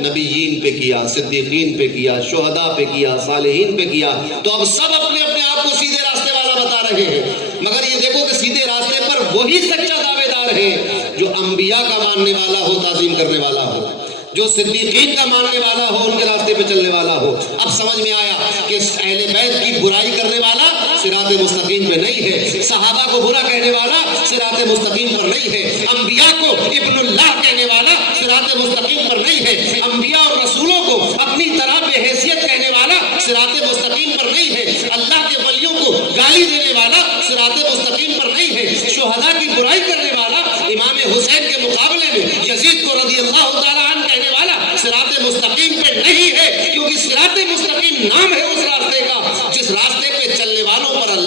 نبیین پہ کیا، صدیقین پہ کیا، شہداء پہ کیا، صالحین پہ کیا. تو اب سب اپنے اپنے آپ کو سیدھے راستے والا بتا رہے ہیں. مگر یہ دیکھو کہ سیدھے راستے پر وہی سچا دعوے دار ہے جو انبیاء کا ماننے والا ہو، تعظیم کرنے والا ہو، جو صدیقین کا ماننے والا ہو، ان کے راستے پہ چلنے والا ہو. اب سمجھ میں آیا کہ اہل بیت کی برائی کرنے والا صراط مستقیم پہ نہیں ہے، صحابہ کو برا کہنے والا صراط مستقیم پر نہیں ہے، انبیاء کو ابن اللہ کہنے والا صراط مستقیم پر نہیں ہے، انبیاء اور رسولوں کو اپنی طرح بے حیثیت کہنے والا صراط مستقیم پر نہیں ہے، اللہ کے ولیوں کو گالی دینے والا صراط مستقیم پر نہیں ہے، شہداء کی برائی کرنے والا امام حسین کے مقابلے میں یزید کو رضی اللہ تعالیٰ عنہ کہنے والا صراط مستقیم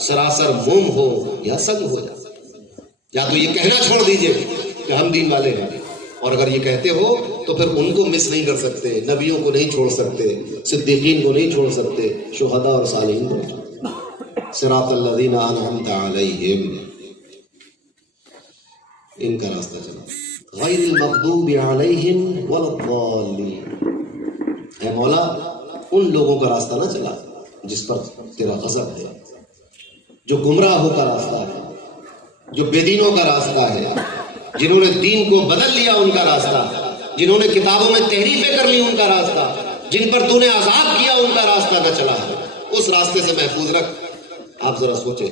سراسر موم ہو یا سنگ ہو جا. یا تو یہ کہنا چھوڑ دیجئے کہ ہم دین والے ہیں، اور اگر یہ کہتے ہو تو پھر ان کو مس نہیں کر سکتے، نبیوں کو نہیں چھوڑ سکتے، صدیقین کو نہیں چھوڑ سکتے، شہداء اور صالحین کو نہیں چھوڑ سکتے. صراط الذین انعمت علیہم، ان کا راستہ چلا. غیر المغضوب علیہم ولا الضالین، اے مولا ان لوگوں کا راستہ نہ چلا جس پر تیرا غضب ہے، جو گمراہوں کا راستہ ہے، جو بے دینوں کا راستہ ہے، جنہوں نے دین کو بدل لیا ان کا راستہ، جنہوں نے کتابوں میں تحریفیں کر لی ان کا راستہ، جن پر تو نے عذاب کیا ان کا راستہ نہ چلا. اس راستے سے محفوظ رکھ. آپ ذرا سوچیں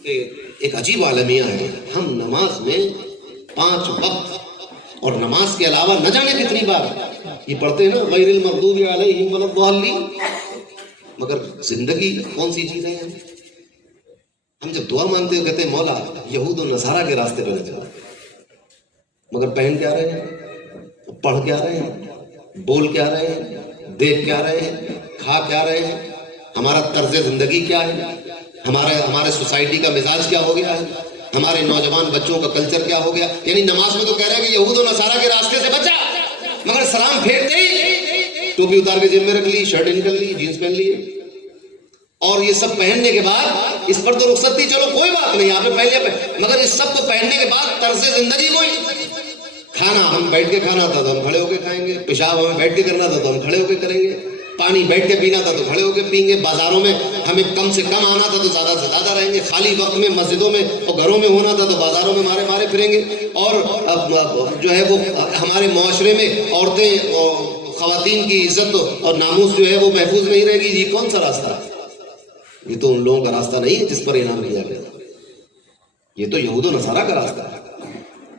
کہ ایک عجیب عالمیہ ہے. ہم نماز میں 5 وقت اور نماز کے علاوہ نہ جانے کتنی بار یہ پڑھتے ہیں نا غیر المغضوب علیہم ولا الضالین، مگر زندگی کون سی چیز ہے؟ ہم جب دعا مانگتے ہو کہتے ہیں مولا یہود و نصارہ کے راستے پہ نہ چلا، مگر پہن کیا رہے ہیں، پڑھ کیا رہے ہیں، بول کیا رہے ہیں، دیکھ کیا رہے ہیں، کھا کیا رہے ہیں، ہمارا طرز زندگی کیا ہے، ہمارے سوسائٹی کا مزاج کیا ہو گیا ہے، ہمارے نوجوان بچوں کا کلچر کیا ہو گیا. یعنی نماز میں تو کہہ رہے ہیں کہ یہود و نصارہ کے راستے سے بچا، مگر سلام پھیرتے ہی ٹوپی اتار کے جیب میں رکھ لی، شرٹ نکل لی، جینس پہن لیے، اور یہ سب پہننے کے بعد اس پر تو رخصت تھی، چلو کوئی بات نہیں آپ نے پہن لیا، مگر اس سب کو پہننے کے بعد طرز زندگی کوئی، کھانا ہم بیٹھ کے کھانا تھا تو ہم کھڑے ہو کے کھائیں گے، پیشاب ہمیں بیٹھ کے کرنا تھا تو ہم کھڑے ہو کے کریں گے، پانی بیٹھ کے پینا تھا تو کھڑے ہو کے پئیں گے، بازاروں میں ہمیں کم سے کم آنا تھا تو زیادہ سے زیادہ رہیں گے، خالی وقت میں مسجدوں میں اور گھروں میں ہونا تھا تو بازاروں میں مارے مارے پھریں گے. اور جو ہے وہ ہمارے معاشرے میں عورتیں اور خواتین کی عزت اور ناموس جو ہے وہ محفوظ نہیں رہے گی. یہ کون سا راستہ ہے؟ یہ تو ان لوگوں کا راستہ نہیں ہے جس پر انعام کیا گیا، یہ تو یہود و نصارہ کا راستہ ہے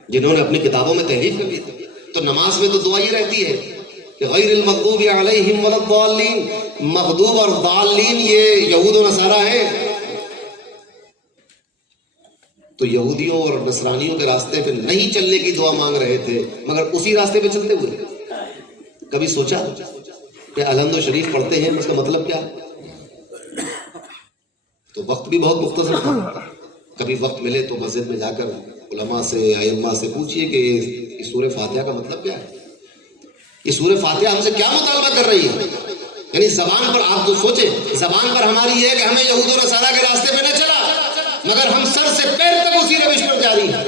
جنہوں نے اپنی کتابوں میں تحریف کر دی. تو نماز میں تو دعا یہ رہتی ہے کہ غیر المغضوب علیہم ولا الضالین. مغضوب اور ضالین یہ یہود و نصارہ ہیں. تو یہودیوں اور نصرانیوں کے راستے پہ نہیں چلنے کی دعا مانگ رہے تھے، مگر اسی راستے پہ چلتے ہوئے. کبھی سوچا کہ الحمد شریف پڑھتے ہیں اس کا مطلب کیا؟ تو وقت بھی بہت مختصر تھا. کبھی وقت ملے تو مسجد میں جا کر علماء سے ائمہ سے پوچھئے کہ یہ سورہ فاتحہ کا مطلب کیا ہے، یہ سورہ فاتحہ ہم سے کیا مطالبہ کر رہی ہے. یعنی زبان پر آپ تو سوچیں، زبان پر ہماری یہ ہے کہ ہمیں یہود و نصارہ کے راستے پہ نہ چلا، مگر ہم سر سے پیر تک اسی روش پر جاری ہیں.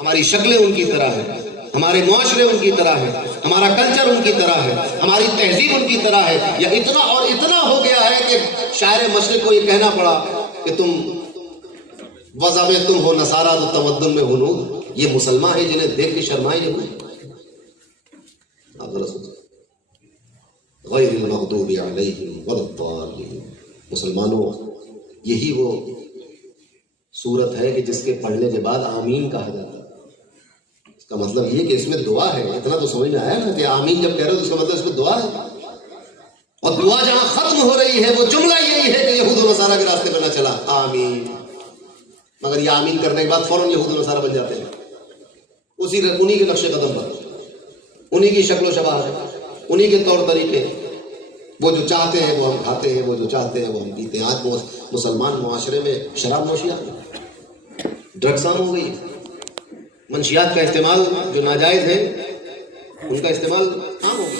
ہماری شکلیں ان کی طرح ہیں، ہمارے معاشرے ان کی طرح ہیں، ہمارا کلچر ان کی طرح ہے، ہماری تہذیب ان کی طرح ہے. یا اتنا اور اتنا ہو گیا ہے کہ شاعر مشرق کو یہ کہنا پڑا کہ تم وضع میں تم ہو نصارہ تو تمدن میں ہنود. یہ مسلمان ہیں جنہیں دیکھ کے شرمائے نہیں. آپ ذرا سوچیں، غیر المغضوب علیہم ولا الضالین. مسلمانوں، یہی وہ سورت ہے کہ جس کے پڑھنے کے بعد آمین کہا جاتا ہے. اس کا مطلب یہ کہ اس میں دعا ہے. اتنا تو سمجھ میں آیا نا کہ آمین جب کہہ رہے ہو تو اس کا مطلب اس میں دعا ہے. اور دعا جہاں ختم ہو رہی ہے وہ جملہ یہی ہے کہ یہود و نصارہ کے راستے پہ نہ چلا، آمین. مگر یہ آمین کرنے کے بعد فوراً یہود و نصارہ بن جاتے ہیں، انہی کے نقش قدم پر، انہی کی شکل و شباہ، انہی کے طور طریقے. وہ جو چاہتے ہیں وہ ہم کھاتے ہیں، وہ جو چاہتے ہیں وہ ہم پیتے ہیں. آج مسلمان معاشرے میں شراب نوشیاں، ڈرگس عام ہو گئی، منشیات کا استعمال جو ناجائز ہے ان کا استعمال عام ہو گیا.